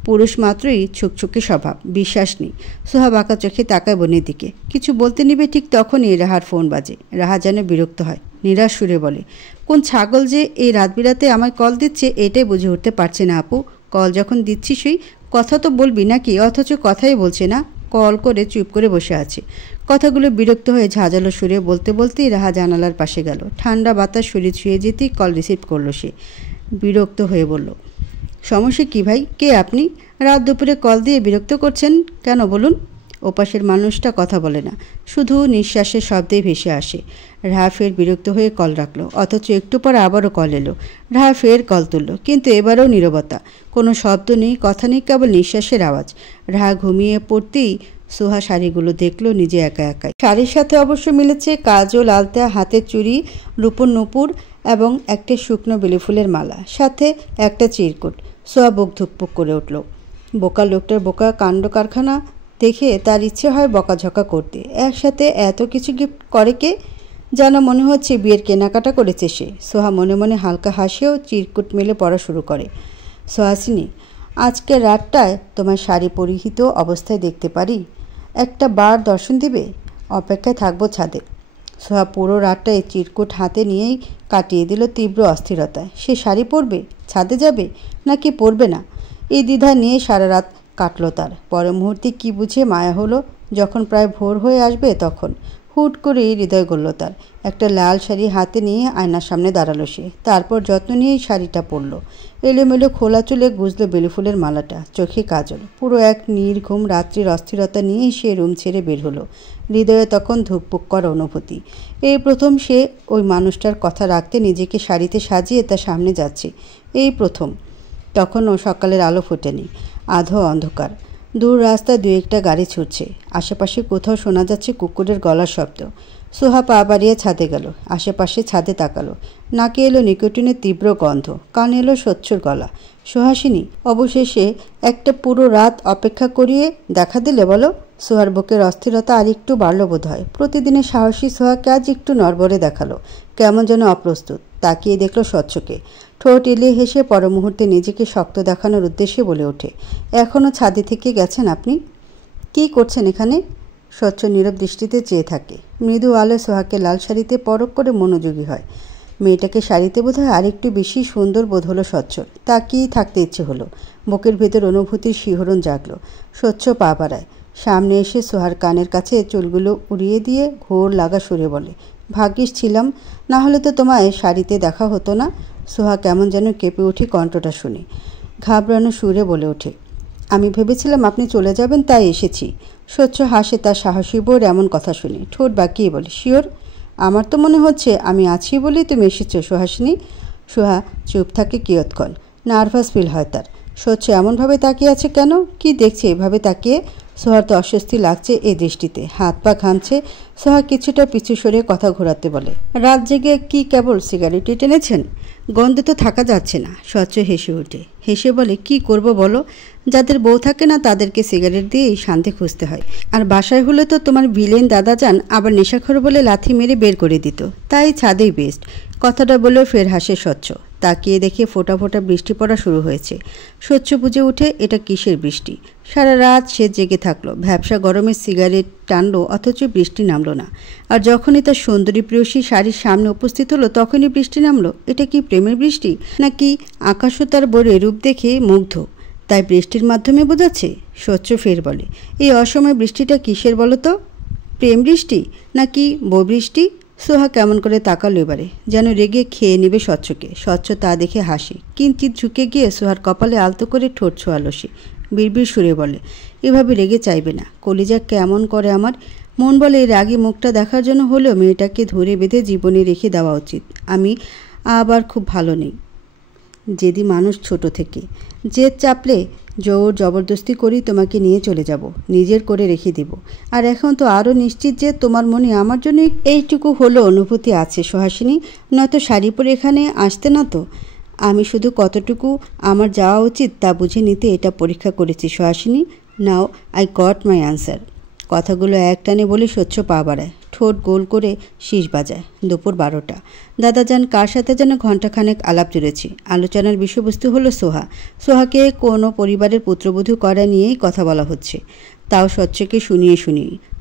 পুরুষ মাত্রই ছুকছুকে স্বভাব, বিশ্বাস নেই। সোহা বাঁকা চোখে তাকায় বোনের দিকে। কিছু বলতে নিবে ঠিক তখনই রাহার ফোন বাজে। রাহা যেন বিরক্ত হয়, নিরাশ সুরে বলে, কোন ছাগল যে এই রাত বিরাতে আমায় কল দিচ্ছে এটাই বুঝে উঠতে পারছে না আপু। কল যখন দিচ্ছিসই কথা তো বলবি নাকি? অথচ কথাই বলছে না, কল করে চুপ করে বসে আছে। কথাগুলো বিরক্ত হয়ে ঝাঁঝালো সুরে বলতে বলতেই রাহা জানালার পাশে গেল। ঠান্ডা বাতাস শরীর ছুঁয়ে যেতেই কল রিসিভ করলো সে। বিরক্ত হয়ে বলল, সমস্যা কী ভাই? কে আপনি? রাত দুপুরে কল দিয়ে বিরক্ত করছেন কেন বলুন? ওপাশের মানুষটা কথা বলে না, শুধু নিঃশ্বাসের শব্দেই ভেসে আসে। রাহা ফের বিরক্ত হয়ে কল রাখলো, অথচ একটু পর আবারও কল এলো। রাহা ফের কল তুলল, কিন্তু এবারেও নীরবতা, কোনো শব্দ নেই, কথা নেই, কেবল নিঃশ্বাসের আওয়াজ। রাহা ঘুমিয়ে পড়তেই সোহা শাড়িগুলো দেখলো নিজে একা একাই। শাড়ির সাথে অবশ্য মিলেছে কাজল, আলতা, হাতের চুড়ি, রূপোর নূপুর এবং একটা শুকনো বেলি ফুলের মালা, সাথে একটা চিরকুট। সোহা বুক ধুকপুক করে উঠল। বোকা লোকটার বোকা কাণ্ড কারখানা দেখে তার ইচ্ছে হয় বকাঝকা করতে। একসাথে এত কিছু গিফট করে কে? যেন মনে হচ্ছে বিয়ের কেনাকাটা করেছে সে। সোহা মনে মনে হালকা হাসেও চিরকুট মেলে পড়া শুরু করে। সোহাসিনী, আজকে রাতটায় তোমার শাড়ি পরিহিত অবস্থায় দেখতে পারি? একটা বার দর্শন দিবে? অপেক্ষায় থাকবো ছাদে। সোহা পুরো রাতটা এই চিরকুট হাতে নিয়েই কাটিয়ে দিল তীব্র অস্থিরতায়। সে শাড়ি পরবে, ছাদে যাবে, নাকি পরবে না, এই দ্বিধা নিয়ে সারা রাত কাটল তার। পরের মুহূর্তে কী বুঝে মায়া হলো, যখন প্রায় ভোর হয়ে আসবে তখন হুট করেই হৃদয় গড়ল তার। একটা লাল শাড়ি হাতে নিয়ে আয়নার সামনে দাঁড়ালো সে। তারপর যত্ন নিয়েই শাড়িটা পরল। এলোমেলো খোলা চুলে গুজল বেলি ফুলের মালাটা, চোখে কাজল। পুরো এক নির্ঘুম রাত্রির অস্থিরতা নিয়েই সে রুম ছেড়ে বের হলো। হৃদয়ে তখন ধুকপুক করা অনুভূতি। এই প্রথম সে ওই মানুষটার কথা রাখতে নিজেকে শাড়িতে সাজিয়ে তার সামনে যাচ্ছে। এই প্রথম। তখনও সকালের আলো ফোটেনি, আধো অন্ধকার। দূর রাস্তায় দু একটা গাড়ি ছুটছে। আশেপাশে কোথাও শোনা যাচ্ছে কুকুরের গলার শব্দ। সোহা পা বাড়িয়ে ছাদে গেল। আশেপাশে ছাদে তাকালো। নাকে এলো নিকোটিনের তীব্র গন্ধ, কানে এলো স্বচ্ছর গলা। সুহাসিনী, অবশেষে একটা পুরো রাত অপেক্ষা করিয়ে দেখা দিলে বলো? সোহার বুকের অস্থিরতা আর একটু বাড়ল বোধ হয়। প্রতিদিনের সাহসী সোহাকে আজ একটু নড়বড়ে দেখালো, কেমন যেন অপ্রস্তুত। তাকিয়ে দেখলো স্বচ্ছকে। ঠোঁট এলিয়ে হেসে পর মুহূর্তে নিজেকে শক্ত দেখানোর উদ্দেশ্যে বলে ওঠে, এখনও ছাদে থেকে গেছেন আপনি? কি করছেন এখানে? স্বচ্ছ নীরব দৃষ্টিতে চেয়ে থাকে। মৃদু আলো সোহাকে লাল শাড়িতে পরখ করে মনোযোগী হয়। মেয়েটাকে শাড়িতে বোধ হয় আরেকটু বেশি সুন্দর বোধ হলো স্বচ্ছর। তাকিয়েই থাকতে ইচ্ছে হলো। বুকের ভেতর অনুভূতির শিহরণ জাগলো। স্বচ্ছ পা বাড়ায়। সামনে এসে সোহার কানের কাছে চুলগুলো উড়িয়ে দিয়ে ঘোর লাগা সুরে বলে, ভাগ্যিস ছিলাম, না হলে তো তোমায় শাড়িতে দেখা হতো না। সোহা কেমন যেন কেঁপে উঠে কণ্ঠটা শুনে। ঘাবড়ানো সুরে বলে ওঠে, আমি ভেবেছিলাম আপনি চলে যাবেন, তাই এসেছি। স্বচ্ছ হাসে তার সাহসী বোর এমন কথা শুনে। ঠোঁট বাঁকিয়ে বলে, শিওর? আমার তো মনে হচ্ছে আমি আছি বলেই তুমি এসেছো সুহাসিনী। সোহা চুপ থাকে কিয়ৎক্ষণ। নার্ভাস ফিল হয় তার। স্বচ্ছ এমনভাবে তাকিয়ে আছে কেন? কি দেখছে এভাবে তাকিয়ে? সোহার তো অস্বস্তি লাগছে এই দৃষ্টিতে। হাত পা ঘামছে। সোহা কিছুটা পিছু সরে কথা ঘোরাতে বলে, রাত জেগে কি কেবল সিগারেট টেনেছেন? গন্ধে তো থাকা যাচ্ছে না। স্বচ্ছ হেসে ওঠে। হেসে বলে, কি করব বলো? যাদের বউ থাকে না তাদেরকে সিগারেট দিয়েই শান্তি খুঁজতে হয়। আর বাসায় হলে তো তোমার ভিলেন দাদা যান আবার নেশাখোর বলে লাথি মেরে বের করে দিত। তাই ছাদেই বেস্ট। কথাটা বলেও ফের হাসে স্বচ্ছ। তাকিয়ে দেখে ফোঁটা ফোঁটা বৃষ্টি পড়া শুরু হয়েছে। স্বচ্ছ বুঝে উঠে এটা কিসের বৃষ্টি। সারা রাত সে জেগে থাকলো, ভ্যাবসা গরমে সিগারেট টানলো, অথচ বৃষ্টি নামলো না। আর যখনই তার সুন্দরী প্রেয়সী শাড়ির সামনে উপস্থিত হলো তখনই বৃষ্টি নামলো। এটা কি প্রেমের বৃষ্টি, নাকি আকাশও তার বরে রূপ দেখে মুগ্ধ, তাই বৃষ্টির মাধ্যমে বোঝাচ্ছে? স্বচ্ছ ফের বলে, এই অসময়ে বৃষ্টিটা কিসের বলো তো? প্রেম বৃষ্টি নাকি বউ বৃষ্টি? সোহা কেমন করে তাকালো এবারে, যেন রেগে খেয়ে নেবে স্বচ্ছকে। স্বচ্ছ তা দেখে হাসি। কিঞ্চিত ঝুঁকে গিয়ে সোহার কপালে আলতো করে ঠোঁট ছোঁয়ালো সে। বিড়বিড় সুরে বলে, এভাবে রেগে চাইবে না। কলিজা কেমন করে আমার। মন বলে এই রাগী মুখটা দেখার জন্য হলেও মেয়েটাকে ধরে বেঁধে জীবনে রেখে দেওয়া উচিত। আমি আবার খুব ভালো নেই। যেদি মানুষ ছোট থেকে জেদ চাপলে জোর জবরদস্তি করেই তোমাকে নিয়ে চলে যাব, নিজের করে রেখে দেব। আর এখন তো আরও নিশ্চিত যে তোমার মনে আমার জন্য এইটুকু হলো অনুভূতি আছে সুহাসিনী, নয়তো শাড়ি পরে এখানে আসতে না তো। আমি শুধু কতটুকু আমার যাওয়া উচিত তা বুঝে নিতে এটা পরীক্ষা করেছি Suhasini. Now I got my answer. কথাগুলো একটানে বলে স্বচ্ছ পা বাড়ায়, ঠোঁট গোল করে শীষ বাজায়। দুপুর 12টা। দাদাজান কার সাথে যেন ঘণ্টাখানেক আলাপ জুড়েছে। আলোচনার বিষয়বস্তু হলো সোহা। সোহাকে কোনো পরিবারের পুত্রবধূ করা নিয়েই কথা বলা হচ্ছে, তাও স্বচ্ছকে শুনিয়ে।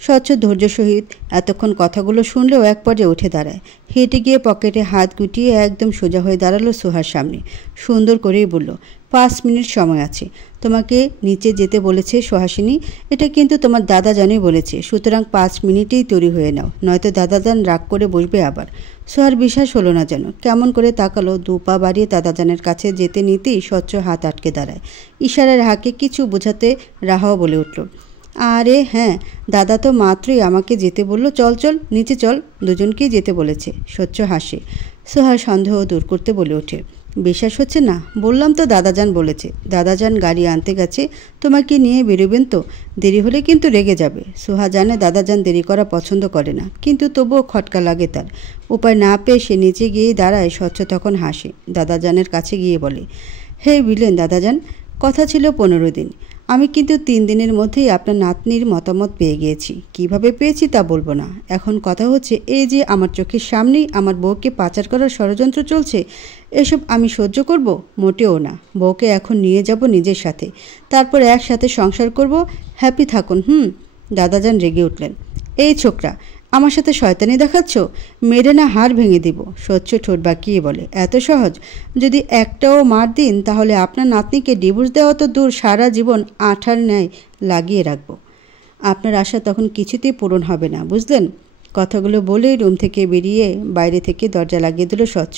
স্বচ্ছ ধৈর্য সহিত এতক্ষণ কথাগুলো শুনলেও এক পর্যায়ে উঠে দাঁড়ায়। হেঁটে গিয়ে পকেটে হাত গুটিয়ে একদম সোজা হয়ে দাঁড়ালো সোহার সামনে। সুন্দর করেই বলল, 5 মিনিট সময় আছে। তোমাকে নিচে যেতে বলেছে সুহাসিনী, এটা কিন্তু তোমার দাদা জানই বলেছে। সুতরাং 5 মিনিটেই তৈরি হয়ে নাও, নয়তো দাদাজান রাগ করে বসবে আবার। সোহার বিশ্বাস হলো না যেন। কেমন করে তাকালো। 2 পা বাড়িয়ে দাদাজানের কাছে যেতে নিতেই স্বচ্ছ হাত আটকে দাঁড়ায়। ইশারার হাকে কিছু বোঝাতে রাহাও বলে উঠল, আরে হ্যাঁ, দাদা তো মাত্রই আমাকে যেতে বলল, চল চল নিচে চল, দুজনকেই যেতে বলেছে। স্বচ্ছ হাসে। সোহা সন্দেহ দূর করতে বলে ওঠে, বিশ্বাস হচ্ছে না? বললাম তো দাদাজান বলেছে। দাদাজান গাড়ি আনতে গেছে, তোমাকে নিয়ে বেরোবেন তো, দেরি হলে কিন্তু রেগে যাবে। সোহা জানে দাদাজান দেরি করা পছন্দ করে না, কিন্তু তবুও খটকা লাগে তার। উপায় না পেয়ে সে নিচে গিয়ে দাঁড়ায়। স্বচ্ছ তখন হাসে। দাদাজানের কাছে গিয়ে বলে, হে বিলেন দাদাজান, কথা ছিল 15 দিন, আমি কিন্তু 3 দিনের মধ্যেই আপনার নাতনির মতামত পেয়ে গিয়েছি। কিভাবে পেয়েছি তা বলবো না। এখন কথা হচ্ছে এই যে আমার চোখের সামনেই আমার বউকে পাচার করার ষড়যন্ত্র চলছে, এসব আমি সহ্য করব? মোটেও না। বউকে এখন নিয়ে যাব নিজের সাথে, তারপর একসাথে সংসার করব। হ্যাপি থাকুন। দাদাজান রেগে উঠলেন, এই ছোকরা, আমার সাথে শয়তানি দেখাচ্ছ? মেরে না হাড় ভেঙে দিব। স্বচ্ছ ঠোঁট বাঁকিয়ে বলে, এত সহজ? যদি একটাও মার দিন তাহলে আপনার নাতনিকে ডিভোর্স দেওয়া তো দূর, সারা জীবন আঠার ন্যায় লাগিয়ে রাখবো। আপনার আশা তখন কিছুতেই পূরণ হবে না, বুঝলেন? কথাগুলো বলেই রুম থেকে বেরিয়ে বাইরে থেকে দরজা লাগিয়ে দিল স্বচ্ছ।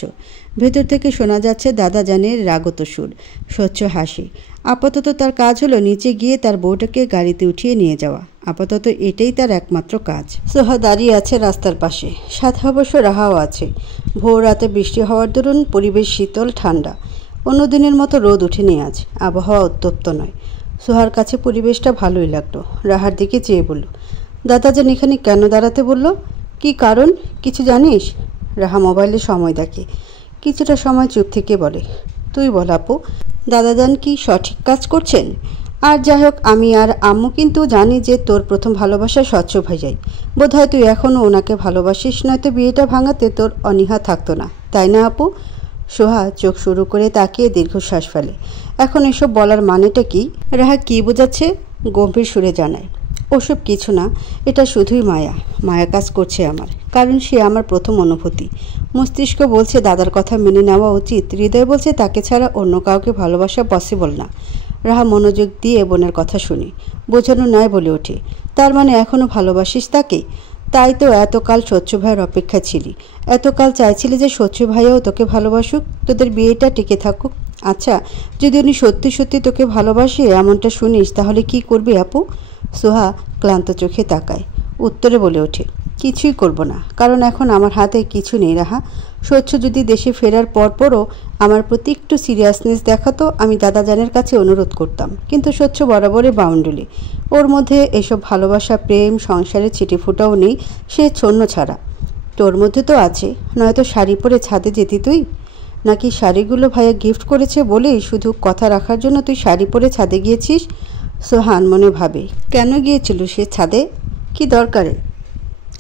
ভেতর থেকে শোনা যাচ্ছে দাদাজানের রাগত সুর। স্বচ্ছ হাসি। আপাতত তার কাজ হলো নিচে গিয়ে তার বউটাকে গাড়িতে উঠিয়ে নিয়ে যাওয়া। আপাতত এটাই তার একমাত্র কাজ। সোহা দাঁড়িয়ে আছে রাস্তার পাশে, সাথে অবশ্য রাহাও আছে। ভোর রাতে বৃষ্টি হওয়ার দরুন পরিবেশ শীতল ঠান্ডা। অন্যদিনের মতো রোদ ওঠেনি আজ, আবহাওয়া উত্তপ্ত নয়। সোহার কাছে পরিবেশটা ভালোই লাগলো। রাহার দিকে চেয়ে বলল, দাদাজান এখানে কেন দাঁড়াতে বলল? কি কারণ কিছু জানিস? রাহা মোবাইলে সময় দেখে। কিছুটা সময় চুপ থেকে বলে, তুই বল আপু, দাদাজান কি সঠিক কাজ করছেন? আর যাই হোক, আমি আর আম্মু কিন্তু জানি যে তোর প্রথম ভালোবাসা স্বচ্ছ ভাইয়াই। বোধহয় তুই এখনও ওনাকে ভালোবাসিস, নয়তো বিয়েটা ভাঙাতে তোর অনীহা থাকতো না, তাই না আপু? সোহা চোখ শুরু করে তাকিয়ে দীর্ঘশ্বাস ফেলে। এখন এসব বলার মানেটা কি? রাহা কি বোঝাচ্ছে গম্ভীর সুরে জানায়, ওসব কিছু না, এটা শুধুই মায়া। মায়া কাজ করছে আমার, কারণ সে আমার প্রথম অনুভূতি। মস্তিষ্ক বলছে দাদার কথা মেনে নেওয়া উচিত, হৃদয় বলছে তাকে ছাড়া অন্য কাউকে ভালোবাসা পসিবল না। রাহা মনোযোগ দিয়ে বোনের কথা শুনে বোঝানো নয় বলে ওঠে, তার মানে এখনও ভালোবাসিস তাকে? তাই তো এতকাল স্বচ্ছ ভাইয়ের অপেক্ষা ছিলি, এতকাল চাইছিলি যে স্বচ্ছ ভাইয়াও তোকে ভালোবাসুক, তোদের বিয়েটা টিকে থাকুক। আচ্ছা, যদি উনি সত্যি সত্যি তোকে ভালোবাসে এমনটা শুনিস, তাহলে কি করবি আপু? সোহা ক্লান্ত চোখে তাকায়। উত্তরে বলে ওঠে, কিছুই করব না, কারণ এখন আমার হাতে কিছু নেই রাহা। স্বচ্ছ যদি দেশে ফেরার পরপরও আমার প্রতি একটু সিরিয়াসনেস দেখাতো, আমি দাদাজানের কাছে অনুরোধ করতাম। কিন্তু স্বচ্ছ বরাবরই বাউন্ডুলি, ওর মধ্যে এসব ভালোবাসা, প্রেম, সংসারের ছিটেফোঁটাও নেই, সে ছন্ন ছাড়া। তোর মধ্যে তো আছে, নয়তো শাড়ি পরে ছাদে যেতি তুই? নাকি শাড়িগুলো ভাইয়া গিফট করেছে বলেই শুধু কথা রাখার জন্য তুই শাড়ি পরে ছাদে গিয়েছিস? সোহান মনে ভাবে, কেন গিয়েছিল সে ছাদে? কি দরকারে?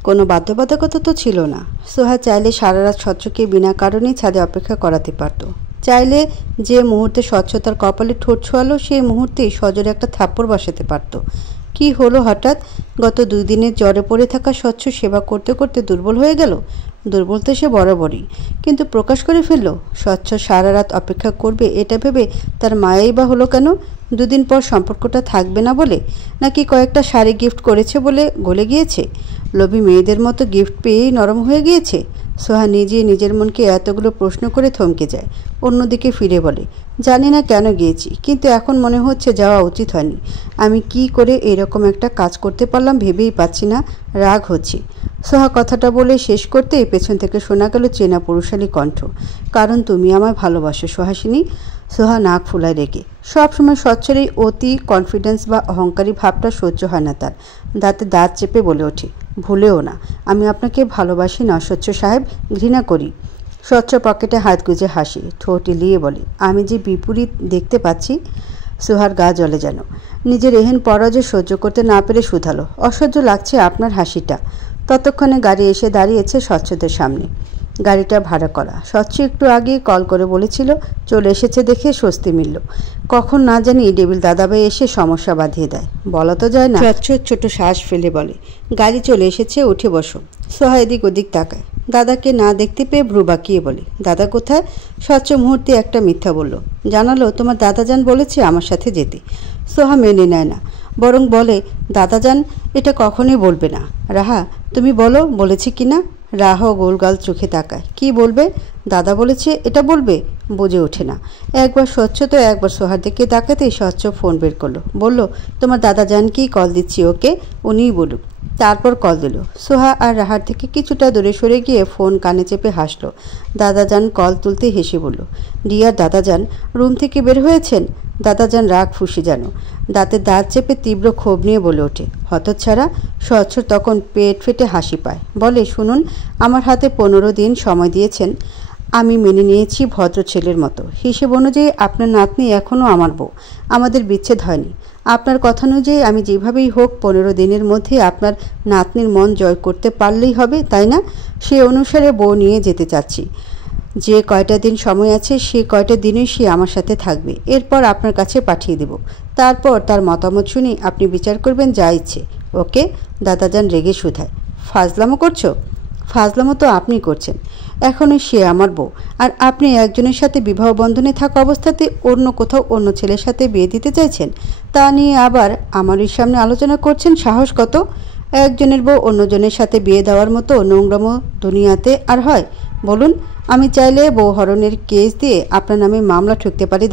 কোনো বাধ্যবাধকতা তো ছিল না। সোহা চাইলে সারা রাত স্বচ্ছকে বিনা কারণেই ছাদে অপেক্ষা করাতে পারত। চাইলে যে মুহূর্তে স্বচ্ছতার কপালে ঠোঁট ছোঁয়ালো সেই মুহূর্তেই সজোরে একটা থাপ্পড় বসাতে পারত। কি হলো হঠাৎ? গত 2 দিনের জ্বরে পড়ে থাকা স্বচ্ছ সেবা করতে করতে দুর্বল হয়ে গেল? দুর্বল তো সে বরাবরই, কিন্তু প্রকাশ করে ফেলল। স্বচ্ছ সারা রাত অপেক্ষা করবে এটা ভেবে তার মায়াই বা হলো কেন? 2 দিন পর সম্পর্কটা থাকবে না বলে? নাকি কয়েকটা শাড়ি গিফট করেছে বলে গলে গিয়েছে? লোভী মেয়েদের মতো গিফট পেয়েই নরম হয়ে গিয়েছে? সোহা নিজে নিজের মনকে এতগুলো প্রশ্ন করে থমকে যায়। অন্যদিকে ফিরে বলে, জানি না কেন গিয়েছি, কিন্তু এখন মনে হচ্ছে যাওয়া উচিত হয়নি। আমি কি করে এরকম একটা কাজ করতে পারলাম ভেবেই পাচ্ছি না, রাগ হচ্ছে। সোহা কথাটা বলে শেষ করতেই পেছন থেকে শোনা গেল চেনা পুরুষালী কণ্ঠ, কারণ তুমি আমায় ভালোবাসো সোহাসিনী। সোহা নাক ফুলায় রেখে। সবসময় স্বচ্ছের এই অতি কনফিডেন্স বা অহংকারী ভাবটা সহ্য হয় না তার। দাঁতে দাঁত চেপে বলে ওঠে, ভুলেও না, আমি আপনাকে ভালোবাসি না স্বচ্ছ সাহেব, ঘৃণা করি। স্বচ্ছ পকেটে হাত গুজে হাসি, ঠোঁট ইলিয়ে বলে, আমি যে বিপরীত দেখতে পাচ্ছি। সোহার গা জ্বলে যেন। নিজের এহেন পরাজয় সহ্য করতে না পেরে শুধালো, অসহ্য লাগছে আপনার হাসিটা। ততক্ষণে গাড়ি এসে দাঁড়িয়েছে স্বচ্ছদের সামনে। গাড়িটা ভাড়া করা। স্বচ্ছ একটু আগে কল করে বলেছিল, চলে এসেছে দেখে স্বস্তি মিলল। কখন না জানি ডেভিল দাদাভাই এসে সমস্যা বাঁধিয়ে দেয়, বলা তো যায় না। স্বচ্ছ ছোট শ্বাস ফেলে বলে, গাড়ি চলে এসেছে, উঠে বসো। সোহা এদিক ওদিক তাকায়। দাদাকে না দেখতে পেয়ে ভ্রু বাঁকিয়ে বলে, দাদা কোথায়? স্বচ্ছ মুহূর্তে একটা মিথ্যা বলল, জানালো তোমার দাদাজান বলেছে আমার সাথে যেতে। সোহা মেনে নেয় না, বরং বলে, দাদাজান এটা কখনোই বলবে না। রাহা তুমি বলো বলেছে কি না? রাহা গোলগাল চোখে তাকায়। কি বলবে? দাদা বলেছে এটা বলবে? বুঝে ওঠে না। একবার স্বচ্ছ তো একবার সোহার দিকে তাকাতেই স্বচ্ছ ফোন বের করলো, বলল, তোমার দাদাজানকেই কল দিচ্ছি, ওকে, উনিই বলুক। তারপর কল দিল। সোহা আর রাহার থেকে কিছুটা দূরে সরে গিয়ে ফোন কানে চেপে হাসলো। দাদাজান কল তুলতে হেসে বলল, ডিয়ার দাদাজান, রুম থেকে বের হয়েছেন? দাদাজান রাগ ফুঁসে যেন, দাঁতে দাঁত চেপে তীব্র ক্ষোভ নিয়ে বলে ওঠে, হতচ্ছাড়া। স্বচ্ছ তখন পেট ফেটে হাসি পায়, বলে, শুনুন, আমার হাতে 15 দিন সময় দিয়েছেন, আমি মেনে নিয়েছি ভদ্র ছেলের মতো। হিসেব অনুযায়ী আপনার নাতনি এখনও আমার বউ, আমাদের বিচ্ছেদ হয়নি। আপনার কথা অনুযায়ী আমি যেভাবেই হোক 15 দিনের মধ্যে আপনার নাতনির মন জয় করতে পারলেই হবে, তাই না? সে অনুসারে বউ নিয়ে যেতে চাচ্ছি। যে কয়টা দিন সময় আছে সে কয়টা দিনই সে আমার সাথে থাকবে, এরপর আপনার কাছে পাঠিয়ে দেব। তারপর তার মতামত শুনি আপনি বিচার করবেন যা ইচ্ছে, ওকে? দাদাজান রেগে শুধায়, ফাজলামো করছো? ফাজলামো তো আপনি করছেন। এখনও সে আমার বউ, আর আপনি একজনের সাথে বিবাহ বন্ধনে থাকা অবস্থাতে অন্য কোথাও অন্য ছেলের সাথে বিয়ে দিতে চাইছেন। তা নিয়ে আবার আমারই সামনে আলোচনা করছেন, সাহস কত? একজনের বউ অন্যজনের সাথে বিয়ে দেওয়ার মতো নোংরামো দুনিয়াতে আর হয়? বলুন, আমি চাইলে বউ হরণের কেস দিয়ে আপনার নামে মামলা ঠুকতে পারি।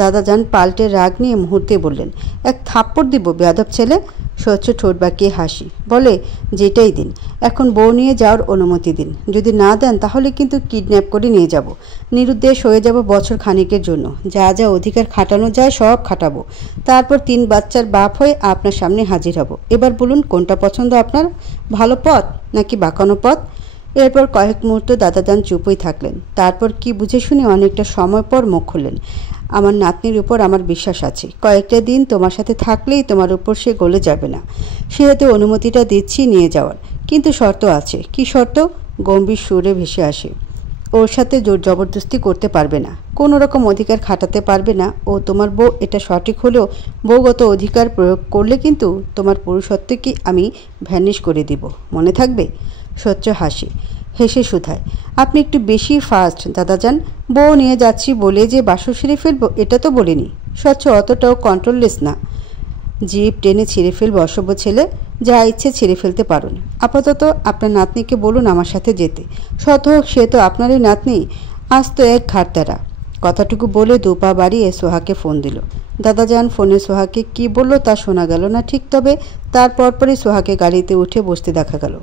দাদাজান পাল্টে রাগ নিয়ে মুহূর্তে বললেন, এক থাপ্পড় দিব বেয়াদব ছেলে। স্বচ্ছ ঠোঁট বাঁকিয়ে হাসি, বলে, যেটাই দিন, এখন বউ নিয়ে যাওয়ার অনুমতি দিন। যদি না দেন তাহলে কিন্তু কিডন্যাপ করে নিয়ে যাব, নিরুদ্দেশ হয়ে যাব বছর খানিকের জন্য। যা যা অধিকার খাটানো যায় সব খাটাবো, তারপর 3 বাচ্চার বাপ হয়ে আপনার সামনে হাজির হব। এবার বলুন, কোনটা পছন্দ আপনার, ভালো পথ নাকি বাঁকানো পথ? এরপর কয়েক মুহূর্ত দাদাজান চুপই থাকলেন। তারপর কি বুঝে শুনে অনেকটা সময় পর মুখ খুললেন, আমার নাতনির উপর আমার বিশ্বাস আছে। কয়েকটা দিন তোমার সাথে থাকলেই তোমার উপর সে গলে যাবে না। সেহেতু অনুমতিটা দিচ্ছি নিয়ে যাওয়ার, কিন্তু শর্ত আছে। কি শর্ত? গম্ভীর সুরে ভেসে আসে, ওর সাথে জোর জবরদস্তি করতে পারবে না, কোনো রকম অধিকার খাটাতে পারবে না। ও তোমার বউ, এটা সঠিক হলেও বউগত অধিকার প্রয়োগ করলে কিন্তু তোমার পুরুষত্বকে আমি ভ্যানিশ করে দিব, মনে থাকবে? স্বচ্ছ হাসি হেসে শুধায়, আপনি একটু বেশি ফাস্ট দাদাজান। বউ নিয়ে যাচ্ছি বলে যে বাসর সেরে ফেলবো এটা তো বলিনি। স্বচ্ছ অতটাও কন্ট্রোললেস না, জিপ টেনে ছিঁড়ে ফেলবো অসভ্য ছেলে। যা ইচ্ছে ছিঁড়ে ফেলতে পারুন। আপাতত আপনার নাতনিকে বলুন আমার সাথে যেতে। শত হোক সে তো আপনারই নাতনি, আজ তো এক ঘাটতারা। কথাটুকু বলে 2 পা বাড়িয়ে সোহাকে ফোন দিল। দাদাজান ফোনে সোহাকে কি বলল তা শোনা গেল না ঠিক, তবে তার পরপরই সোহাকে গাড়িতে উঠে বসতে দেখা গেল।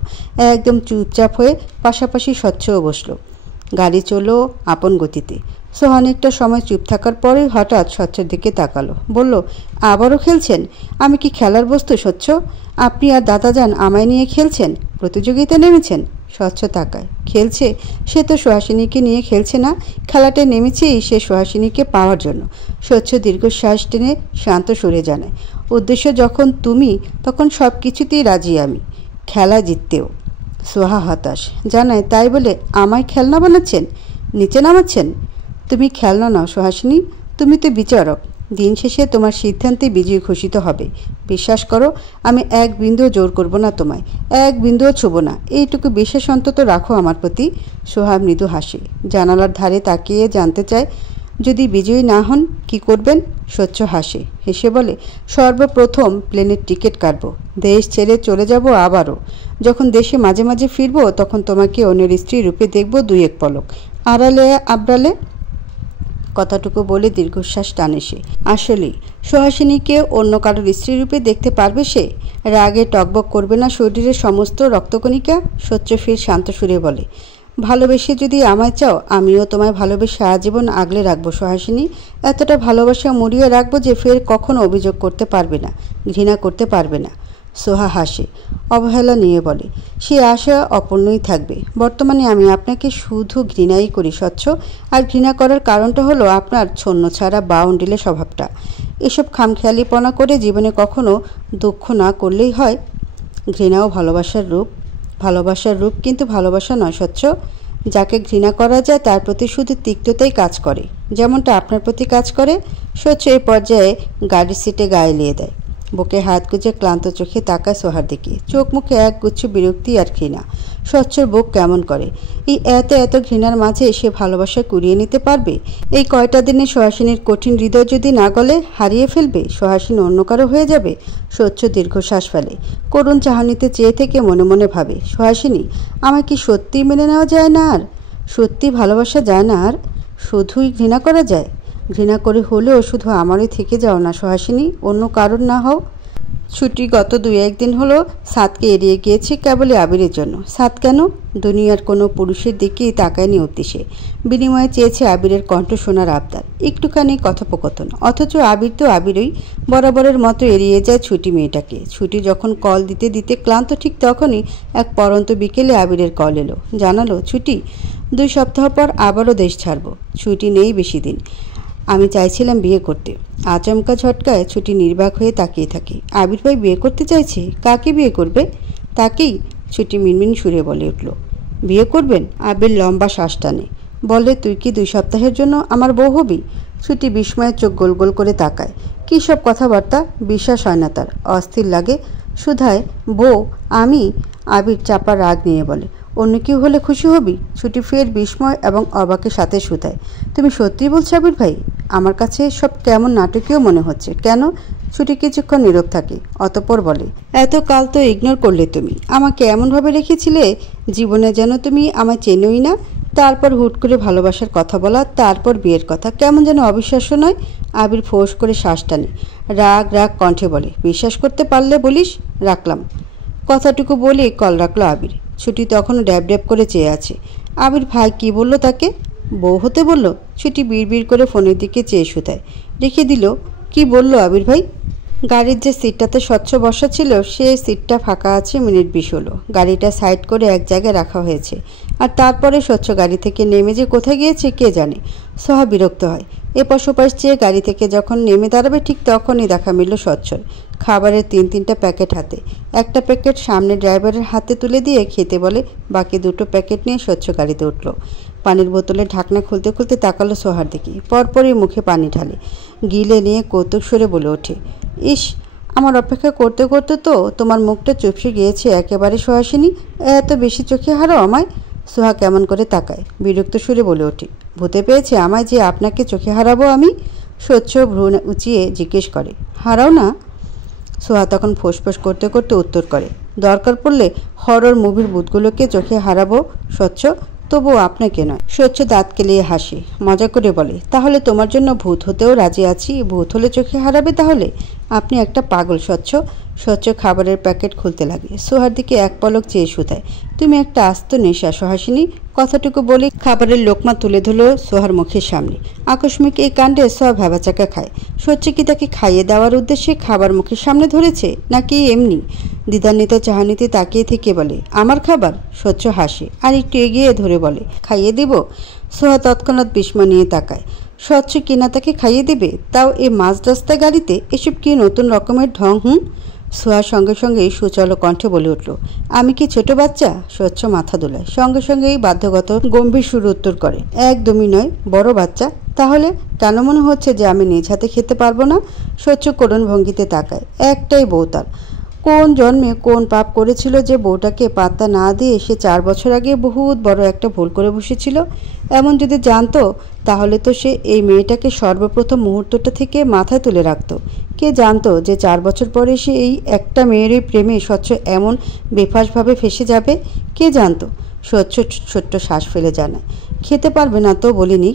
একদম চুপচাপ হয়ে পাশাপাশি স্বচ্ছও বসল। গাড়ি চলল আপন গতিতে। সোহা অনেকটা সময় চুপ থাকার পরে হঠাৎ স্বচ্ছের দিকে তাকালো, বলল, আবারও খেলছেন? আমি কি খেলার বস্তু স্বচ্ছ? আপনি আর দাদাজান আমায় নিয়ে খেলছেন, প্রতিযোগিতা নেমেছেন? স্বচ্ছ তাকায়, খেলছে? সে তো সুহাসিনীকে নিয়ে খেলছে না, খেলাটায় নেমেছেই সে সুহাসিনীকে পাওয়ার জন্য। স্বচ্ছ দীর্ঘশ্বাস টেনে শান্ত সুরে জানায়, উদ্দেশ্য যখন তুমি, তখন সব কিছুতেই রাজি আমি, খেলা জিততেও। সোহা হতাশ জানায়, তাই বলে আমায় খেলনা বানাচ্ছেন, নিচে নামাচ্ছেন? তুমি খেলনা নাও সুহাসিনী, তুমি তো বিচারক। দিন শেষে তোমার সিদ্ধান্তে বিজয়ী ঘোষিত হবে। বিশ্বাস করো, আমি এক বিন্দুও জোর করব না তোমায়, এক বিন্দুও ছুব না। এইটুকু বিশ্বাস অন্তত রাখো আমার প্রতি। সোহা মৃদু হাসে, জানালার ধারে তাকিয়ে জানতে চায়, যদি বিজয়ী না হন কি করবেন? স্বচ্ছ হাসে, হেসে বলে, সর্বপ্রথম প্লেনের টিকিট কাটব, দেশ ছেড়ে চলে যাব আবারও। যখন দেশে মাঝে মাঝে ফিরব তখন তোমাকে অন্যের স্ত্রী রূপে দেখব 2-1 পলক, আড়ালে আবড়ালে। কথাটুকু বলে দীর্ঘশ্বাস টানে সে। আসলেই সুহাসিনীকে অন্য কারোর স্ত্রী রূপে দেখতে পারবে সে? রাগে টকবক করবে না শরীরের সমস্ত রক্তকণিকা? স্বচ্ছ ফির শান্ত সুরে বলে, ভালোবেসে যদি আমায় চাও, আমিও তোমায় ভালোবেসে আজীবন আগলে রাখবো সুহাসিনী। এতটা ভালোবাসা মুড়িয়ে রাখবো যে ফের কখনো অভিযোগ করতে পারবে না, ঘৃণা করতে পারবে না। সোহা হাসে, অবহেলা নিয়ে বলে, সে আশা অপূর্ণই থাকবে। বর্তমানে আমি আপনাকে শুধু ঘৃণাই করি স্বচ্ছ, আর ঘৃণা করার কারণটা হলো আপনার ছন্ন ছাড়া বাউন্ডিলে স্বভাবটা। এসব খামখেয়ালিপনা করে জীবনে কখনো দুঃখ না করলেই হয়। ঘৃণাও ভালোবাসার রূপ, ভালোবাসার রূপ কিন্তু ভালোবাসা নয় স্বচ্ছ। যাকে ঘৃণা করা যায় তার প্রতি শুধু তিক্ততাই কাজ করে, যেমনটা আপনার প্রতি কাজ করে। স্বচ্ছ এই পর্যায়ে গাড়ির সিটে গায়ে লিয়ে দেয়, বুকে হাত গুজে ক্লান্ত চোখে তাকায় সোহার দিকে, চোখ মুখে এক গুচ্ছ বিরক্তি আর ঘৃণা। স্বচ্ছর বুক কেমন করে। এই এত ঘৃণার মাঝে সে ভালোবাসা কুড়িয়ে নিতে পারবে? এই কয়টা দিনে সুহাসিনীর কঠিন হৃদয় যদি না গলে হারিয়ে ফেলবে, সুহাসিনী অন্য কারো হয়ে যাবে। স্বচ্ছ দীর্ঘশ্বাস ফেলে, করুণ চাহনিতে চেয়ে থেকে মনে মনে ভাবে, সুহাসিনী, আমায় কি সত্যিই মেনে নেওয়া যায় না? আর সত্যি ভালোবাসা যায় না? আর শুধুই ঘৃণা করা যায়? ঘৃণা করে হলেও শুধু আমারই থেকে যাও না সুহাসিনী, অন্য কারণ না হও। ছুটি গত 2-1 দিন হলো সাদকে এড়িয়ে গিয়েছে কেবলই আবিরের জন্য। সাদ কেন? দুনিয়ার কোনো পুরুষের দিকেই তাকায়নি অতিশে। বিনিময়ে চেয়েছে আবিরের কণ্ঠ শোনার আবদার, একটুখানি কথোপকথন। অথচ আবির তো আবিরই, বরাবরের মতো এড়িয়ে যায় ছুটি মেয়েটাকে। ছুটি যখন কল দিতে দিতে ক্লান্ত, ঠিক তখনই এক পরন্ত বিকেলে আবিরের কল এলো। জানালো, ছুটি 2 সপ্তাহ পর আবারও দেশ ছাড়ব। ছুটি নেই বেশি দিন। আমি চাইছিলাম বিয়ে করতে। আচমকা ঝটকায় ছুটি নির্বাক হয়ে তাকিয়ে থাকে। আবির ভাই বিয়ে করতে চাইছে? কাকে বিয়ে করবে? তাকেই। ছুটি মিনমিন সুরে বলে উঠল, বিয়ে করবেন? আবির লম্বা শ্বাস টানে, বলে, তুই কি 2 সপ্তাহের জন্য আমার বউ হবি? ছুটি বিস্ময়ের চোখ গোল গোল করে তাকায়। কী সব কথাবার্তা? বিশ্বাস হয় না তার, অস্থির লাগে। সুধায়, বউ? আমি? আবির চাপা রাগ নিয়ে বলে, অন্য কেউ হলে খুশি হবি? ছুটি ফের বিস্ময় এবং অবাকের সাথে শুধায়, তুমি সত্যি বলছো আবির ভাই? আমার কাছে সব কেমন নাটকীয় মনে হচ্ছে। কেন? ছুটি কিছুক্ষণ নীরব থাকে, অতঃপর বলে, এত কাল তো ইগনোর করলে তুমি আমাকে, এমনভাবে রেখেছিলে জীবনে যেন তুমি আমায় চেনোই না। তারপর হুট করে ভালোবাসার কথা বলা, তারপর বিয়ের কথা, কেমন যেন অবিশ্বাস্য নয়? আবির ফোঁস করে শ্বাস টানে, রাগ রাগ কণ্ঠে বলে, বিশ্বাস করতে পারলে বলিস? রাখলাম। কথাটুকু বলে কল রাখলো আবির। ছুটি তখনও ড্যাব ড্যাব করে চেয়ে আছে। আবির ভাই কি বলল তাকে? বউ হতে বলল? ছুটি বিড়বিড় করে ফোনের দিকে চেয়ে শুধায়, রেখে দিল। কি বলল আবির ভাই? গাড়ির যে সিটটাতে স্বচ্ছ বসা ছিল সে সিটটা ফাঁকা আছে, মিনিট 20 হলো। গাড়িটা সাইড করে এক জায়গায় রাখা হয়েছে। আর তারপরে স্বচ্ছ গাড়ি থেকে নেমে যে কোথায় গিয়েছে কে জানে। সোহা বিরক্ত হয়। এপাশ ওপাশ চেয়ে গাড়ি থেকে যখন নেমে দাঁড়াবে ঠিক তখনই দেখা মিলল স্বচ্ছর খাবারের 3-3টা প্যাকেট হাতে। একটা প্যাকেট সামনে ড্রাইভারের হাতে তুলে দিয়ে খেতে বলে, বাকি 2টো প্যাকেট নিয়ে স্বচ্ছ গাড়িতে উঠল। পানির বোতলের ঢাকনা খুলতে খুলতে তাকালো সোহার দিকে, পরপরই মুখে পানি ঢালে। গিলে নিয়ে কৌতুক সরে বলে ওঠে, ইস, আমার অপেক্ষা করতে করতে তো তোমার মুখটা চুপসে গিয়েছে একেবারে সুহাসিনী। এত বেশি চোখে হারাও আমায়? সোহা কেমন করে তাকায়, বিরক্ত সুরে বলে ওঠে, ভূতে পেয়েছে আমায় যে আপনাকে চোখে হারাবো আমি? স্বচ্ছ ভ্রু উঁচিয়ে জিজ্ঞেস করে, হারাও না? সোহা তখন ফোঁসফোঁস করতে করতে উত্তর করে, দরকার পড়লে হরর মুভির ভূতগুলোকে চোখে হারাবো স্বচ্ছ, তবুও আপনাকে নয়। স্বচ্ছ দাঁত কেলিয়ে হাসে, মজা করে বলে, তাহলে তোমার জন্য ভূত হতেও রাজি আছি। ভূত হলে চোখে হারাবে তাহলে? আপনি একটা পাগল স্বচ্ছ। স্বচ্ছ খাবারের প্যাকেট খুলতে লাগে। সোহার দিকে এক পলক চেয়ে শুধায়, তুমি একটা আস্ত নেশা সুহাসিনী। কথাটুকু বলে খাবারের লোকমা তুলে ধরল সোহার মুখের সামনে। আকস্মিক এই কাণ্ডে সোহা ভেবাচাকা খায়। স্বচ্ছ কি তাকে খাইয়ে দেওয়ার উদ্দেশ্যে খাবার মুখের সামনে ধরেছে, নাকি এমনি? দ্বিধান্বিত চাহানিতে তাকিয়ে থেকে বলে, আমার খাবার? স্বচ্ছ হাসে আর একটু এগিয়ে ধরে বলে, খাইয়ে দেব? সোহা তৎক্ষণাৎ বিস্ময় নিয়ে তাকায়। স্বচ্ছ কিনা তাকে খাইয়ে দেবে, তাও এই মাঝ রাস্তায় গাড়িতে? এসব কি নতুন রকমের ঢং? সোহার সঙ্গে সঙ্গে সুচল কণ্ঠে বলে উঠল, আমি কি ছোট বাচ্চা? স্বচ্ছ মাথা দোলায়, সঙ্গে সঙ্গেই বাধ্যগত গম্ভীর সুর উত্তর করে, একদমই নয়, বড় বাচ্চা। তাহলে কেন মনে হচ্ছে যে আমি নিজ হাতে খেতে পারবো না? স্বচ্ছ করুণ ভঙ্গিতে তাকায়। একটাই বউ তার। কোন জন্মে কোন পাপ করেছিল যে বউটাকে পাত্তা না দিয়ে সে 4 বছর আগে বহুত বড় একটা ভুল করে বসেছিল? এমন যদি জানতো তাহলে তো সে এই মেয়েটাকে সর্বপ্রথম মুহূর্তটা থেকে মাথায় তুলে রাখত। কে জানতো যে 4 বছর পরে সে এই একটা মেয়েরই প্রেমে স্বচ্ছ এমন বেফাঁসভাবে ফেসে যাবে? কে জানতো? স্বচ্ছ ছোট্ট শ্বাস ফেলে জানায়, খেতে পারবে না তো বলিনি।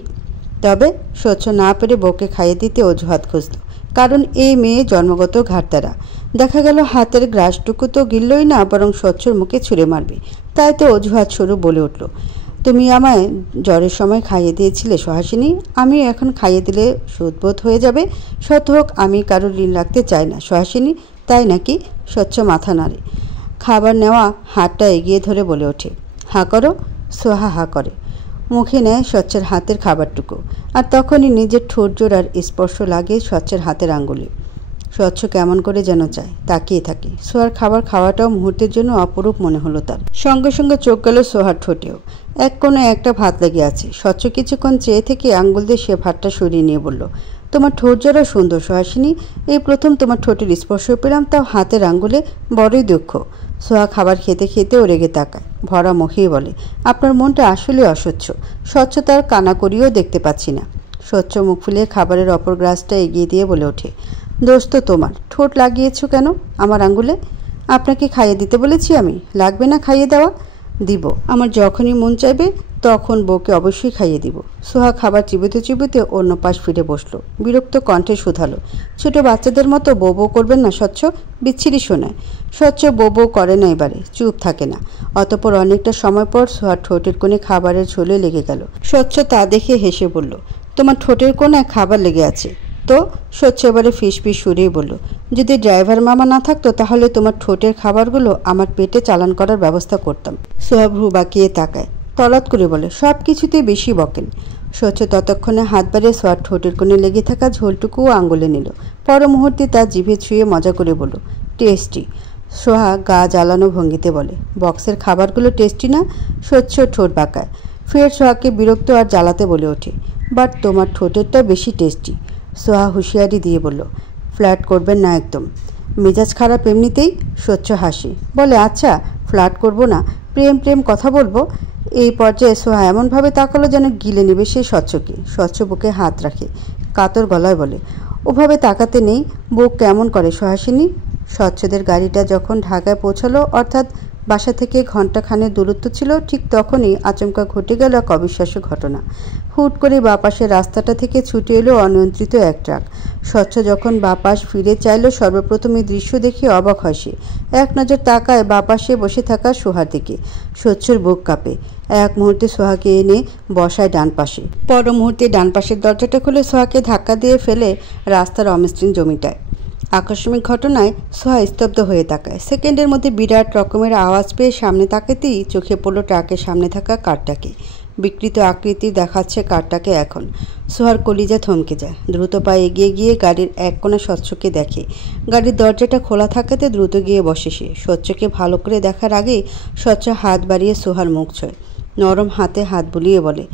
তবে স্বচ্ছ না পেরে বউকে খাইয়ে দিতে অজুহাত খুঁজল, কারণ এই মেয়ে জন্মগত ঘাটতারা। দেখা গেল হাতের গ্রাসটুকু তো গিললই না, বরং স্বচ্ছর মুখে ছুঁড়ে মারবে। তাই তো অজুহাত স্বরূপ বলে উঠল, তুমি আমায় জ্বরের সময় খাইয়ে দিয়েছিলে সুহাসিনী, আমি এখন খাইয়ে দিলে সুদবোধ হয়ে যাবে। সত হোক, আমি কারোর ঋণ রাখতে চাই না সুহাসিনী। তাই নাকি? স্বচ্ছ মাথা নাড়ে। খাবার নেওয়া হাতটা এগিয়ে ধরে বলে ওঠে, হাঁ করো। সোহা হাঁ করে, মুখে নেয় স্বচ্ছের হাতের খাবারটুকু। আর তখনই নিজের ঠোঁট জোড়ার স্পর্শ লাগে স্বচ্ছের হাতের আঙ্গুলে। স্বচ্ছ কেমন করে যেন চায়, তাকিয়ে থাকে। সোহার খাবার খাওয়াটাও মুহূর্তের জন্য অপরূপ মনে হলো তার। সঙ্গে সঙ্গে চোখ গেল সোহার ঠোঁটেও। এক কোণে একটা ভাত লেগে আছে। স্বচ্ছ কিছুক্ষণ চেয়ে থেকে আঙ্গুল দিয়ে সে ভাতটা সরিয়ে নিয়ে বলল, তোমার ঠোঁট জোড়া সুন্দর সুহাসিনী। এই প্রথম তোমার ঠোঁটের স্পর্শ পেলাম, তাও হাতের আঙ্গুলে, বড়ই দুঃখ। সোহা খাবার খেতে খেতেও রেগে তাকায়, ভরা মুখেই বলে, আপনার মনটা আসলে অস্বচ্ছ। স্বচ্ছ তার কানাকড়িও দেখতে পাচ্ছি না। স্বচ্ছ মুখ ফুলিয়ে খাবারের অপর গ্লাসটা এগিয়ে দিয়ে বলে ওঠে, দোষ তো তোমার। ঠোঁট লাগিয়েছ কেন আমার আঙ্গুলে? আপনাকে খাইয়ে দিতে বলেছি আমি? লাগবে না খাইয়ে দেওয়া? দিব, আমার যখনই মন চাইবে তখন বউকে অবশ্যই খাইয়ে দিব। সোহা খাবার চিবিতে চিবিতে অন্য পাশ ফিরে বসলো, বিরক্ত কণ্ঠে শুধালো, ছোট বাচ্চাদের মতো বউ বউ করবেন না স্বচ্ছ, বিচ্ছিরি শোনায়। স্বচ্ছ বউ বউ করে না, এবারে চুপ থাকে না। অতঃপর অনেকটা সময় পর সোহার ঠোঁটের কোণে খাবারের ঝোলে লেগে গেল। স্বচ্ছ তা দেখে হেসে বলল, তোমার ঠোঁটের কোণায় খাবার লেগে আছে তো? স্বচ্ছ এবারে ফিস ফিস সুরেই বলল, যদি ড্রাইভার মামা না থাকতো তাহলে তোমার ঠোঁটের খাবারগুলো আমার পেটে চালান করার ব্যবস্থা করতাম। সোহা ভ্রু বাঁকিয়ে তাকায়, তলাৎ করে বলে, সব কিছুতেই বেশি বকেন। স্বচ্ছ ততক্ষণে হাত বাড়িয়ে সোহার ঠোঁটের কোণে লেগে থাকা ঝোলটুকুও আঙুলে নিল। পর মুহূর্তে তার জিভে ছুঁয়ে মজা করে বলল, টেস্টি। সোহা গা জ্বালানো ভঙ্গিতে বলে, বক্সের খাবারগুলো টেস্টি না? স্বচ্ছ ঠোঁট বাঁকায়। ফের সোহাকে বিরক্ত আর জ্বালাতে বলে ওঠে, বাট তোমার ঠোঁটেরটা বেশি টেস্টি। সোহা হুঁশিয়ারি দিয়ে বলল, ফ্ল্যাট করবেন না একদম, মেজাজ খারাপ এমনিতেই। স্বচ্ছ হাসি, বলে, আচ্ছা ফ্ল্যাট করব না, প্রেম প্রেম কথা বলবো। এই পর্যায়ে সোহা এমনভাবে তাকালো যেন গিলে নেবে সে স্বচ্ছকে। স্বচ্ছ বুকে হাত রাখে, কাতর গলায় বলে, ওভাবে তাকাতে নেই, বুক কেমন করে সুহাসিনী। স্বচ্ছদের গাড়িটা যখন ঢাকায় পৌঁছালো, অর্থাৎ বাসা থেকে ঘণ্টাখানেক দূরত্ব ছিল, ঠিক তখনই আচমকা ঘটে গেল এক অবিশ্বাস্য ঘটনা। হুট করে বাপাসের রাস্তাটা থেকে ছুটে এলো অনিয়ন্ত্রিত এক ট্রাক। স্বচ্ছ যখন বাপাস ফিরে চাইল, সর্বপ্রথম এই দৃশ্য দেখে অবাক হয় সে। এক নজর তাকায় বাপাসে বসে থাকা সোহার দিকে। স্বচ্ছর বুক কাঁপে। এক মুহূর্তে সোহাকে এনে বসায় ডান পাশে। পর মুহূর্তে ডান পাশের দরজাটা খুলে সোহাকে ধাক্কা দিয়ে ফেলে রাস্তার অমসৃণ জমিটায়। আকস্মিক ঘটনায় সোহা স্তব্ধ হয়ে তাকায়। সেকেন্ডের মধ্যে বিরাট রকমের আওয়াজ পেয়ে সামনে তাকাতেই চোখে পড়ল ট্রাকের সামনে থাকা কারটাকে। বিকৃত আকৃতি দেখাচ্ছে কারটাকে এখন। সোহার কলিজা থমকে যায়। দ্রুত পায়ে এগিয়ে গিয়ে গাড়ির এক কোণে স্বচ্ছকে দেখে। গাড়ির দরজাটা খোলা থাকাতে দ্রুত গিয়ে বসে সে। স্বচ্ছকে ভালো করে দেখার আগেই স্বচ্ছ হাত বাড়িয়ে সোহার মুখ ছয়। নরম হাতে হাত বুলিয়ে বলে,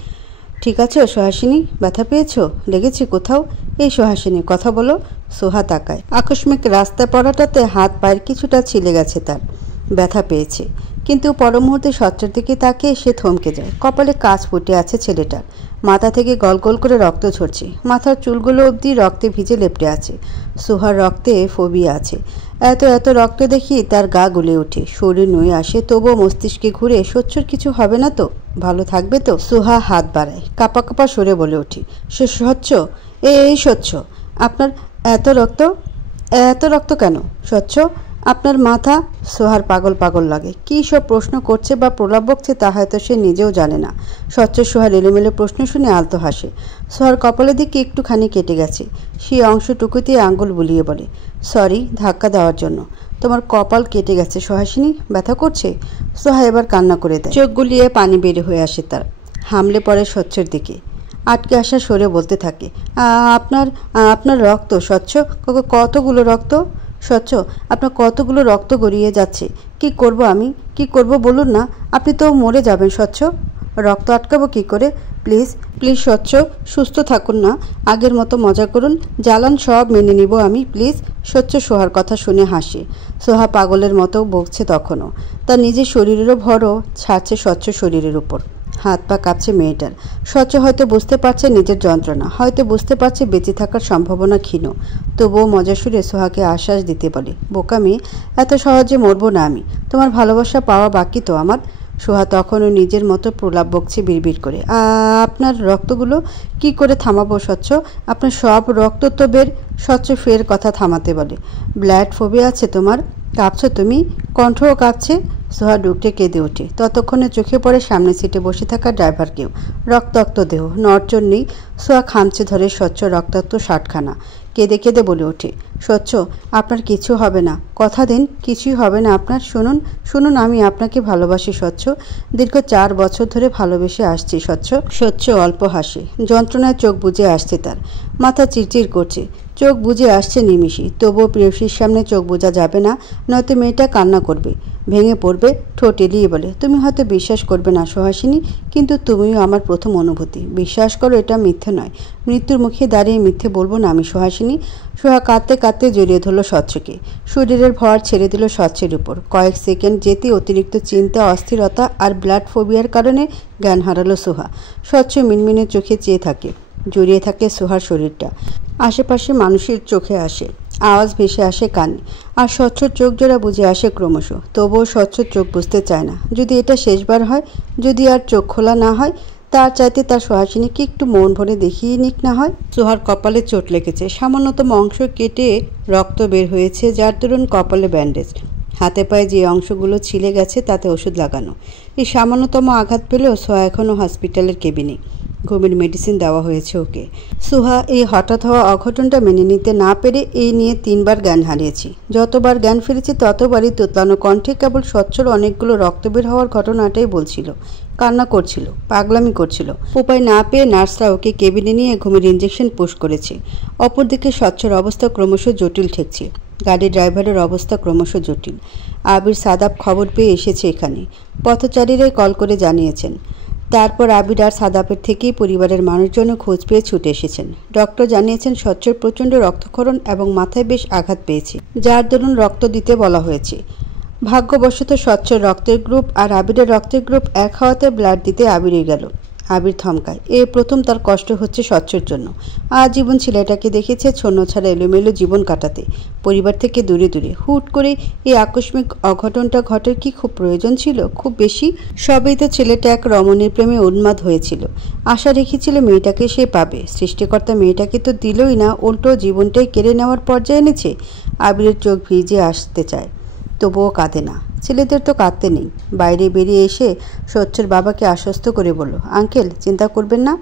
ঠিক আছে সুহাসিনী, ব্যথা পেয়েছো? লেগেছে কোথাও? এই সুহাসিনী কথা বলো। সোহা তাকায়। আকস্মিক রাস্তা পড়াটাতে হাত পায়ের কিছুটা ছিলে গেছে তার। ব্যথা পেয়েছে, কিন্তু পর মুহূর্তে স্বচ্ছর দিকে তাকিয়ে সে থমকে যায়। কপালে কাঁচ ফুটে আছে ছেলেটার। মাথা থেকে গল গল করে রক্ত ঝরছে। মাথার চুলগুলো অবধি রক্তে ভিজে লেপটে আছে। সোহার রক্তে ফোবিয়া আছে। এত এত রক্ত দেখি তার গা গুলে ওঠে, শরীর নুয়ে আসে, তবুও মস্তিষ্কে ঘুরে স্বচ্ছর কিছু হবে না তো, ভালো থাকবে তো। সোহা হাত বাড়ায়, কাঁপা কাঁপা সরে বলে ওঠে, সে স্বচ্ছ, এই স্বচ্ছ, আপনার এত রক্ত? এত রক্ত কেন স্বচ্ছ? আপনার মাথা? সোহার পাগল পাগল লাগে। কী সব প্রশ্ন করছে বা প্রলাপ বকছে তা হয়তো সে নিজেও জানে না। স্বচ্ছ সোহার এলোমেলো প্রশ্ন শুনে আলতো হাসে। সোহার কপালের দিকে একটুখানি কেটে গেছে। সেই অংশটুকুতে আঙ্গুল বুলিয়ে বলে, সরি ধাক্কা দেওয়ার জন্য। তোমার কপাল কেটে গেছে সুহাসিনী, ব্যথা করছে? সোহা এবার কান্না করে দেয়। চোখ গুলিয়ে পানি বের হয়ে আসে তার। হামলে পড়ে স্বচ্ছর দিকে। আটকে আসা সরে বলতে থাকে, আপনার আপনার রক্ত স্বচ্ছ, কতগুলো রক্ত? স্বচ্ছ, আপনার কতগুলো রক্ত গড়িয়ে যাচ্ছে। কি করব আমি, কি করব বলুন না? আপনি তো মরে যাবেন স্বচ্ছ। রক্ত আটকাবো কি করে? প্লিজ প্লিজ স্বচ্ছ, সুস্থ থাকুন না, আগের মতো মজা করুন, জ্বালান সব মেনে নিব আমি, প্লিজ। স্বচ্ছ সোহার কথা শুনে হাসে। সোহা পাগলের মতো বকছে তখনও। তার নিজের শরীরেরও ভরও ছাড়ছে স্বচ্ছ শরীরের উপর। হাত পা কাঁপছে মেয়েটার। স্বচ্ছ হয়তো বুঝতে পারছে নিজের যন্ত্রণা, হয়তো বুঝতে পারছে বেঁচে থাকার সম্ভাবনা ক্ষীণ। তবুও মজা সুরে সোহাকে আশ্বাস দিতে বলে, বোকা মেয়ে, এত সহজে মরবো না আমি, তোমার ভালোবাসা পাওয়া বাকি তো আমার। সোহা তখনও নিজের মতো প্রলাপ বকছে বিড়বিড় করে, আপনার রক্তগুলো কি করে থামাবো স্বচ্ছ? আপনার সব রক্ত তো বের। স্বচ্ছ ফের কথা থামাতে বলে, ব্লাড ফোবিয়া আছে তোমার? কাঁপছো তুমি? কণ্ঠও কাঁপছে। সোহা ডুকটে কেঁদে ওঠে। ততক্ষণে চোখে পড়ে সামনের সিটে বসে থাকা ড্রাইভারকেও। রক্তাক্ত দেহ, নড়চড় নেই। সোহা খামচে ধরে স্বচ্ছ রক্তাক্ত শার্টখানা। কেঁদে কেঁদে বলে ওঠে, স্বচ্ছ আপনার কিছু হবে না, কথা দিন, কিছুই হবে না আপনার। শুনুন শুনুন, আমি আপনাকে ভালোবাসি স্বচ্ছ, দীর্ঘ 4 বছর ধরে ভালোবেসে আসছি স্বচ্ছ। স্বচ্ছ অল্প হাসে। যন্ত্রণায় চোখ বুজে আসছে তার। মাথা চিরচির করছে, চোখ বুজে আসছে নিমিষে। তবুও প্রেয়সীর সামনে চোখ বোঝা যাবে না, নয়তো মেয়েটা কান্না করবে, ভেঙে পড়বে। ঠোঁট এলিয়ে বলে, তুমি হয়তো বিশ্বাস করবে না সুহাসিনী, কিন্তু তুমিও আমার প্রথম অনুভূতি। বিশ্বাস করো, এটা মিথ্যে নয়। মৃত্যুর মুখে দাঁড়িয়ে মিথ্যে বলবো না আমি সুহাসিনী। সোহা কাঁদতে কাঁদতে জড়িয়ে ধরল স্বচ্ছকে। শরীরের ভর ছেড়ে দিল স্বচ্ছের উপর। কয়েক সেকেন্ড যেতে অতিরিক্ত চিন্তা, অস্থিরতা আর ব্লাড ফোবিয়ার কারণে জ্ঞান হারালো সোহা। স্বচ্ছ মিনমিনে চোখে চেয়ে থাকে। জড়িয়ে থাকে সোহার শরীরটা। আশেপাশে মানুষের চোখে আসে। আওয়াজ ভেসে আসে কানে, আর স্বচ্ছর চোখ জোড়া বুঝে আসে ক্রমশ। তবুও স্বচ্ছর চোখ বুঝতে চায় না। যদি এটা শেষবার হয়, যদি আর চোখ খোলা না হয়, তার চাইতে তার সুহাসিনীকে একটু মন ভরে দেখিয়ে নিক না হয়। সোহার কপালে চোট লেগেছে, সামান্যতম অংশ কেটে রক্ত বের হয়েছে, যার দরুন কপালে ব্যান্ডেজ। হাতে পায়ে যে অংশগুলো ছিলে গেছে তাতে ওষুধ লাগানো। এই সামান্যতম আঘাত পেলেও সোহা এখনও হসপিটালের কেবিনে। ঘুমের মেডিসিন দেওয়া হয়েছে ওকে। সোহা এই হঠাৎ হওয়া অঘটনটা মেনে নিতে না পেরে এই নিয়ে 3বার জ্ঞান হারিয়েছি। যতবার জ্ঞান ফিরেছি ততবারই তোতলানো কণ্ঠে কেবল স্বচ্ছর অনেকগুলো রক্ত বের হওয়ার ঘটনাটাই বলছিল। কান্না করছিল, পাগলামি করছিল। উপায় না পেয়ে নার্সরা ওকে কেবিনে নিয়ে ঘুমের ইঞ্জেকশন পুশ করেছে। অপরদিকে স্বচ্ছর অবস্থা ক্রমশ জটিল ঠেকছে। গাড়ির ড্রাইভারের অবস্থা ক্রমশ জটিল। আবির সাদাব খবর পেয়ে এসেছে এখানে। পথচারীরাই কল করে জানিয়েছেন। তারপর আবির আর সাদাবের থেকেই পরিবারের মানুষজনও খোঁজ পেয়ে ছুটে এসেছেন। ডক্টর জানিয়েছেন স্বচ্ছর প্রচণ্ড রক্তক্ষরণ এবং মাথায় বেশ আঘাত পেয়েছে, যার দরুন রক্ত দিতে বলা হয়েছে। ভাগ্যবশত স্বচ্ছর রক্তের গ্রুপ আর আবিরের রক্তের গ্রুপ এক হওয়াতে ব্লাড দিতে আবিরই গেল। আবির থমকায়। এই প্রথম তার কষ্ট হচ্ছে স্বচ্ছর জন্য। আজীবন ছেলেটাকে দেখেছে ছন্নছাড়া এলোমেলো জীবন কাটাতে, পরিবার থেকে দূরে দূরে। হুট করে এই আকস্মিক অঘটনটা ঘটার কি খুব প্রয়োজন ছিল? খুব বেশি? সবেই তো ছেলেটা এক রমণীর প্রেমে উন্মাদ হয়েছিল। আশা রেখেছিল মেয়েটাকে সে পাবে। সৃষ্টিকর্তা মেয়েটাকে তো দিলই না, উল্টো জীবনটাই কেড়ে নেওয়ার পর্যায়ে এনেছে। আবিরের চোখ ভিজে আসতে চায়, তবুও কাঁদে না। ছেলেদের তো কাঁদতে নেই। বাইরে বেরিয়ে এসে স্বচ্ছর বাবাকে আশ্বস্ত করে বলল, আঙ্কেল চিন্তা করবেন না,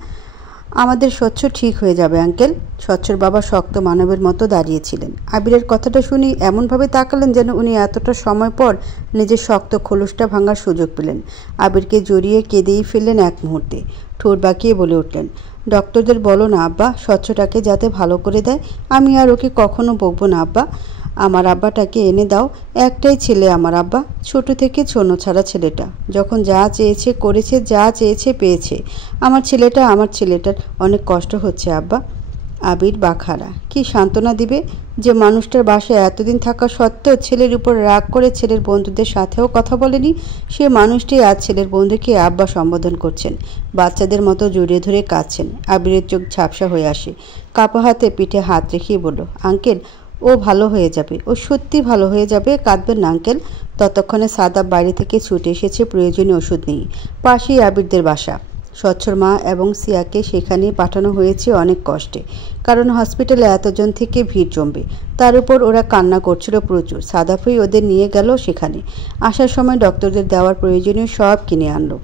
আমাদের স্বচ্ছ ঠিক হয়ে যাবে আঙ্কেল। স্বচ্ছর বাবা শক্ত মানবের মতো দাঁড়িয়েছিলেন। আবিরের কথাটা শুনি এমনভাবে তাকালেন যেন উনি এতটা সময় পর নিজের শক্ত খোলসটা ভাঙার সুযোগ পেলেন। আবিরকে জড়িয়ে কেঁদেই ফেললেন এক মুহূর্তে। ঠোঁট বাঁকিয়ে বলে উঠলেন, ডক্টরদের বলো না আব্বা, স্বচ্ছটাকে যাতে ভালো করে দেয়। আমি আর ওকে কখনো বকবো না আব্বা। আমার আব্বাটাকে এনে দাও। একটাই ছেলে আমার আব্বা, ছোট থেকে ছন্নছাড়া ছেলেটা। যখন যা চেয়েছে করেছে, যা চেয়েছে পেয়েছে। আমার ছেলেটার অনেক কষ্ট হচ্ছে আব্বা। আবির বাখারা। কি সান্ত্বনা দিবে যে মানুষটার বাসায় এতদিন থাকা সত্ত্বেও ছেলের উপর রাগ করে ছেলের বন্ধুদের সাথেও কথা বলেনি। সে মানুষটি আজ ছেলের বন্ধুকে আব্বা সম্বোধন করছেন। বাচ্চাদের মতো জড়িয়ে ধরে কাঁদছেন। আবিরের চোখ ঝাপসা হয়ে আসে। কাপা হাতে পিঠে হাত রেখেই বলল, আঙ্কেল ও ভালো হয়ে যাবে, ও সত্যি ভালো হয়ে যাবে, কাঁদবেন না আঙ্কেল। ততক্ষণে সাদাব বাড়ি থেকে ছুটে এসেছে প্রয়োজনীয় ওষুধ নিয়ে। পাশেই আবিরদের বাসা। স্বচ্ছর মা এবং সিয়াকে সেখানে পাঠানো হয়েছে অনেক কষ্টে, কারণ হসপিটালে এতজন থেকে ভিড় জমবে। তার উপর ওরা কান্না করছিল প্রচুর। সাদাবই ওদের নিয়ে গেল সেখানে। আসার সময় ডক্টরদের দেওয়ার প্রয়োজনীয় সব কিনে আনলো।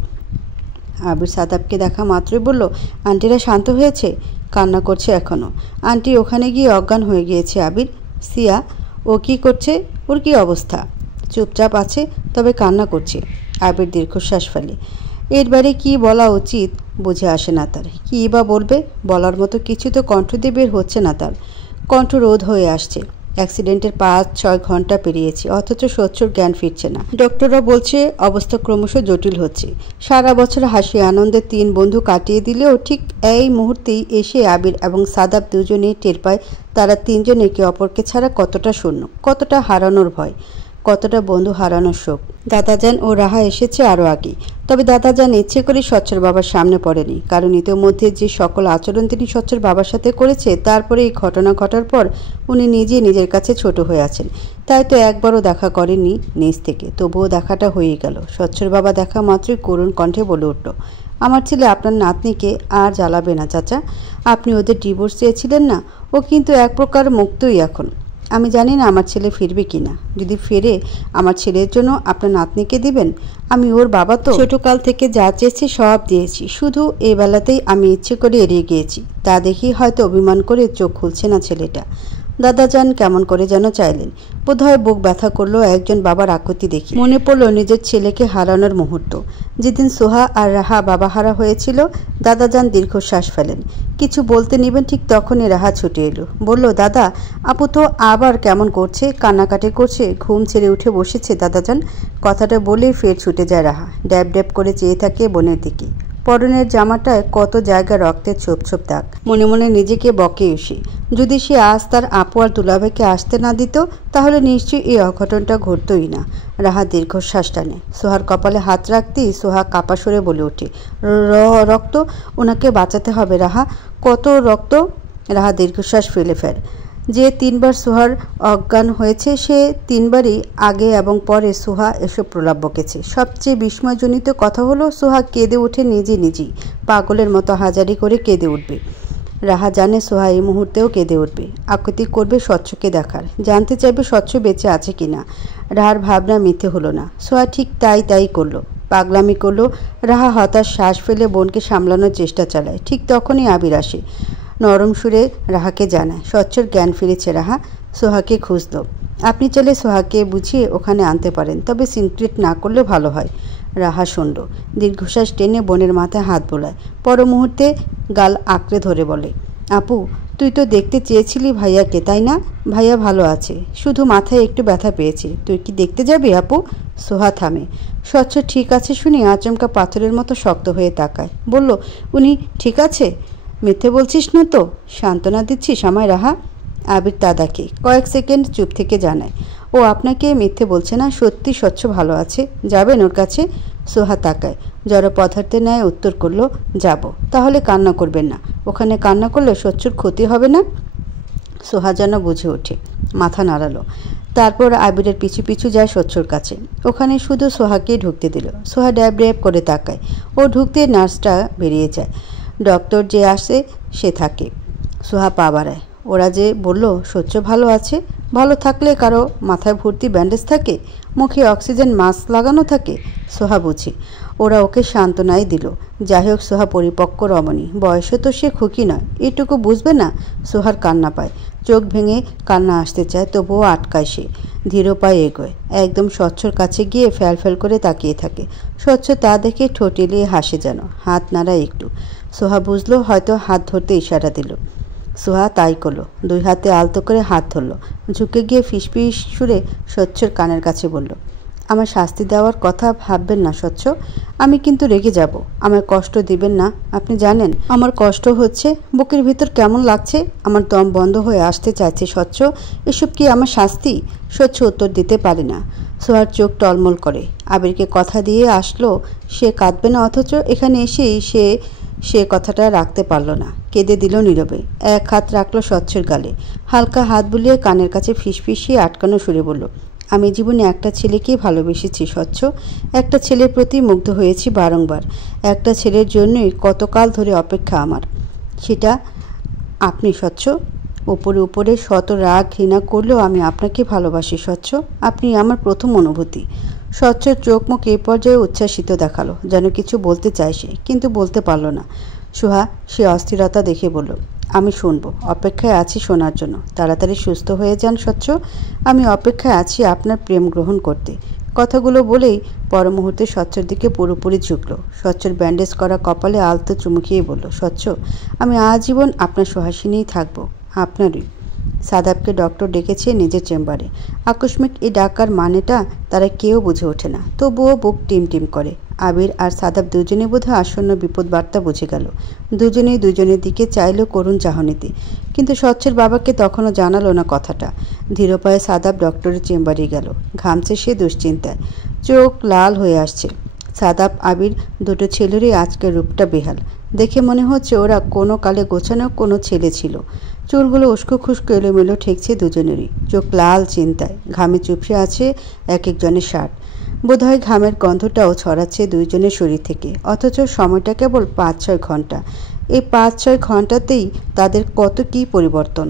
আবির সাদাবকে দেখা মাত্রই বলল, আন্টিরা শান্ত হয়েছে? কান্না করছে এখনও। আন্টি ওখানে গিয়ে অজ্ঞান হয়ে গিয়েছে আবির। সিয়া, ও কি করছে? ওর কি অবস্থা? চুপচাপ আছে, তবে কান্না করছে। আবির দীর্ঘশ্বাস ফেলে। এর বারে কী বলা উচিত বুঝে আসে না তার। কী বা বলবে? বলার মতো কিছু তো কণ্ঠ দিয়ে বের হচ্ছে না তার। কণ্ঠ রোধ হয়ে আসছে। অ্যাক্সিডেন্টের 5-6 ঘন্টা পেরিয়েছে, অথচ স্বচ্ছর জ্ঞান ফিরছে না। ডক্টররা বলছে অবস্থা ক্রমশ জটিল হচ্ছে। সারা বছর হাসি আনন্দে 3 বন্ধু কাটিয়ে দিলেও ঠিক এই মুহূর্তেই এসে আবির এবং সাদাব দুজনেই টের পায় তারা 3 জন একে অপরকে ছাড়া কতটা শূন্য, কতটা হারানোর ভয়, কতটা বন্ধু হারানোর শোক। দাদাজান ও রাহা এসেছে আরও আগে। তবে দাদাজান ইচ্ছে করে স্বচ্ছর বাবার সামনে পড়েনি, কারণ ইতিমধ্যে যে সকল আচরণ তিনি স্বচ্ছর বাবার সাথে করেছে, তারপরে এই ঘটনা ঘটার পর উনি নিজে নিজের কাছে ছোট হয়ে আছেন। তাই তো একবারও দেখা করেননি নিজ থেকে। তবুও দেখাটা হয়ে গেল। স্বচ্ছর বাবা দেখা মাত্রই করুণ কণ্ঠে বলে উঠল, আমার ছেলে আপনার নাতনিকে আর জ্বালাবে না চাচা। আপনি ওদের ডিভোর্স চেয়েছিলেন না? ও কিন্তু এক প্রকার মুক্তই এখন। আমি জানি না আমার ছেলে ফিরবে কি না। যদি ফেরে আমার ছেলের জন্য আপনার নাতনিকে দিবেন? আমি ওর বাবা তো। ছোটকাল থেকে যা চেয়েছি সব দিয়েছি, শুধু এই বেলাতেই আমি ইচ্ছে করে এড়িয়ে গিয়েছি। তা দেখি হয়তো অভিমান করে চোখ খুলছে না ছেলেটা। দাদাজান কেমন করে যেন চাইলেন। বোধহয় বুক ব্যথা করলো একজন বাবার আকুতি দেখি। মনে পড়লো নিজের ছেলেকে হারানোর মুহূর্ত। যেদিন সোহা আর রাহা বাবা হারা হয়েছিল। দাদাজান দীর্ঘশ্বাস ফেলেন। কিছু বলতে নিবেন ঠিক তখনই রাহা ছুটে এলো। বলল, দাদা, আপু তো আবার কেমন করছে, কান্নাকাটি করছে, ঘুম ছেড়ে উঠে বসেছে দাদাজান। কথাটা বলেই ফের ছুটে যায় রাহা। ড্যাব ড্যাব করে চেয়ে থাকে বোনের দিকে। পরনের জামাটায় কত জায়গা রক্তের ছোপ ছোপ দাগ। মনে মনে নিজেকে বকে উঠি, যদি সে আজ তার আপু আর দুলাভাইকে আসতে না দিত, তাহলে নিশ্চয়ই এই অঘটনটা ঘটতই না। রাহা দীর্ঘশ্বাস টানে। সোহার কপালে হাত রাখতেই সোহা কাপা সরে বলে ওঠে, রক্ত, ওনাকে বাঁচাতে হবে রাহা। কত রক্ত? রাহা দীর্ঘশ্বাস ফেলে ফের। যে 3 বার সোহার অজ্ঞান হয়েছে সে 3 বারই আগে এবং পরে সোহা এসব প্রলাপ বকেছে। সবচেয়ে বিস্ময়জনিত কথা হলো সোহা কেঁদে ওঠে নিজেই, পাগলের মতো হাজারি করে কেঁদে উঠবে। রাহা জানে সোহা এই মুহূর্তেও কেঁদে উঠবে, আকুতি করবে স্বচ্ছকে দেখার, জানতে চাইবে স্বচ্ছ বেঁচে আছে কিনা। রাহার ভাবনা মিথ্যে হলো না, সোহা ঠিক তাই করলো, পাগলামি করলো। রাহা হতাশ শ্বাস ফেলে বোনকে সামলানোর চেষ্টা চালায়। ঠিক তখনই আবির আসে, নরম সুরে রাহাকে জানায় স্বচ্ছর জ্ঞান ফিরেছে। রাহা সোহাকে খুঁজল। আপনি চাইলে সোহাকে বুঝিয়ে ওখানে আনতে পারেন, তবে সিনক্রেট না করলে ভালো হয়। রাহা শুনল, দীর্ঘশ্বাস টেনে বোনের মাথায় হাত বোলায়, পর মুহূর্তে গাল আঁকড়ে ধরে বলে, আপু তুই তো দেখতে চেয়েছিলি ভাইয়াকে, তাই না? ভাইয়া ভালো আছে, শুধু মাথায় একটু ব্যথা পেয়েছে। তুই কি দেখতে যাবি আপু? সোহা থামে। স্বচ্ছ ঠিক আছে শুনে আচমকা পাথরের মতো শক্ত হয়ে তাকায়, বলল, উনি ঠিক আছে? মিথ্যে বলছিস না তো? সান্ত্বনা দিচ্ছিস আমায় রাহা? আবির তা দেখে কয়েক সেকেন্ড চুপ থেকে জানায়, ও আপনাকে মিথ্যে বলছে না, সত্যি স্বচ্ছ ভালো আছে। যাবেন ওর কাছে? সোহা তাকায়, জড় পদার্থের ন্যায় উত্তর করল, যাব। তাহলে কান্না করবেন না, ওখানে কান্না করলে স্বচ্ছর ক্ষতি হবে না? সোহা যেন বুঝে ওঠে, মাথা নাড়ালো। তারপর আবিরের পিছু যায় স্বচ্ছর কাছে। ওখানে শুধু সোহাকেই ঢুকতে দিল। সোহা ড্যাব করে তাকায়। ও ঢুকতে নার্সটা বেরিয়ে যায়, ডক্টর যে আসে সে থাকে। সোহা পা বাড়ায়। ওরা যে বলল স্বচ্ছ ভালো আছে, ভালো থাকলে কারো মাথায় ভর্তি ব্যান্ডেজ থাকে, মুখে অক্সিজেন মাস্ক লাগানো থাকে? সোহা বুঝি ওরা ওকে সান্ত্বনাই দিল। যাই হোক, সোহা পরিপক্ক রমণী, বয়সে তো সে খুকি নয়, এটুকু বুঝবে না? সোহার কান্না পায়, চোখ ভেঙে কান্না আসতে চায়, তবুও আটকায় সে। ধীর পায়ে এগোয়, একদম স্বচ্ছর কাছে গিয়ে ফ্যাল করে তাকিয়ে থাকে। স্বচ্ছ তা দেখে ঠোঁট এলিয়ে হাসে, যেন হাত নাড়ায় একটু। সোহা বুঝলো হয়তো হাত ধরতে ইশারা দিল। সোহা তাই করলো, 2 হাতে আলতো করে হাত ধরলো, ঝুঁকে গিয়ে ফিসফিস সুরে স্বচ্ছর কানের কাছে বলল, আমার শাস্তি দেওয়ার কথা ভাববেন না স্বচ্ছ, আমি কিন্তু রেগে যাব, আমায় কষ্ট দিবেন না। আপনি জানেন আমার কষ্ট হচ্ছে, বুকের ভিতর কেমন লাগছে, আমার দম বন্ধ হয়ে আসতে চাইছে। স্বচ্ছ, এসব কি আমার শাস্তি? স্বচ্ছ উত্তর দিতে পারে না। সোহার চোখ টলমল করে। আবিরকে কথা দিয়ে আসলো সে কাঁদবে না, অথচ এখানে এসেই সে কথাটা রাখতে পারল না, কেঁদে দিল নীরবে। এক হাত রাখলো স্বচ্ছের গালে, হালকা হাত বুলিয়ে কানের কাছে ফিসফিসিয়ে আটকানো সুরে বলল, আমি জীবনে একটা ছেলেকেই ভালোবেসেছি স্বচ্ছ, একটা ছেলের প্রতি মুগ্ধ হয়েছি বারংবার, একটা ছেলের জন্যই কতকাল ধরে অপেক্ষা আমার, সেটা আপনি স্বচ্ছ। উপরে শত রাগ ঘৃণা করলেও আমি আপনাকে ভালোবাসি স্বচ্ছ, আপনি আমার প্রথম অনুভূতি। স্বচ্ছর চোখ মুখ এই পর্যায়ে উচ্ছ্বাসিত দেখালো, যেন কিছু বলতে চায় সে, কিন্তু বলতে পারল না। সোহা সে অস্থিরতা দেখে বলল, আমি শুনবো, অপেক্ষায় আছি শোনার জন্য। তাড়াতাড়ি সুস্থ হয়ে যান স্বচ্ছ, আমি অপেক্ষায় আছি আপনার প্রেম গ্রহণ করতে। কথাগুলো বলেই পর মুহূর্তে স্বচ্ছর দিকে পুরোপুরি ঝুঁকল। স্বচ্ছর ব্যান্ডেজ করা কপালে আলতো চুমুকিয়ে বলল, স্বচ্ছ, আমি আজীবন আপনার সুহাসিনীই থাকবো, আপনারই। সাদাবকে ডক্টর ডেকেছে নিজের চেম্বারে। আকস্মিক এই ডাকার মানেটা তারা কেউ বুঝে ওঠে না, তবুও বুক টিম করে। আবির আর সাদাব দুজনে বোধহয় আসন্ন বিপদ বার্তা বুঝে গেল। দুজনেই দুজনের দিকে চাইল করুণ চাহনিতে, কিন্তু স্বচ্ছের বাবাকে তখনও জানালো না কথাটা। ধীর পায়ে সাদাব ডক্টরের চেম্বারে গেল। ঘামছে সে দুশ্চিন্তায়, চোখ লাল হয়ে আসছে। সাদাব আবির দুটো ছেলেরই আজকের রূপটা বেহাল, দেখে মনে হচ্ছে ওরা কোনো কালে গোছানো কোনো ছেলে ছিল। চুলগুলো উস্কো খুস্কো এলোমেলো ঠেকছে দুজনেরই, চোখ লাল চিন্তায়, ঘামে চুপসে আছে এক একজনের শার্ট। বোধহয় ঘামের গন্ধটাও ছড়াচ্ছে দুইজনের শরীর থেকে, অথচ সময়টা কেবল 5-6 ঘন্টা। এই 5-6 ঘন্টাতেই তাদের কত কী পরিবর্তন।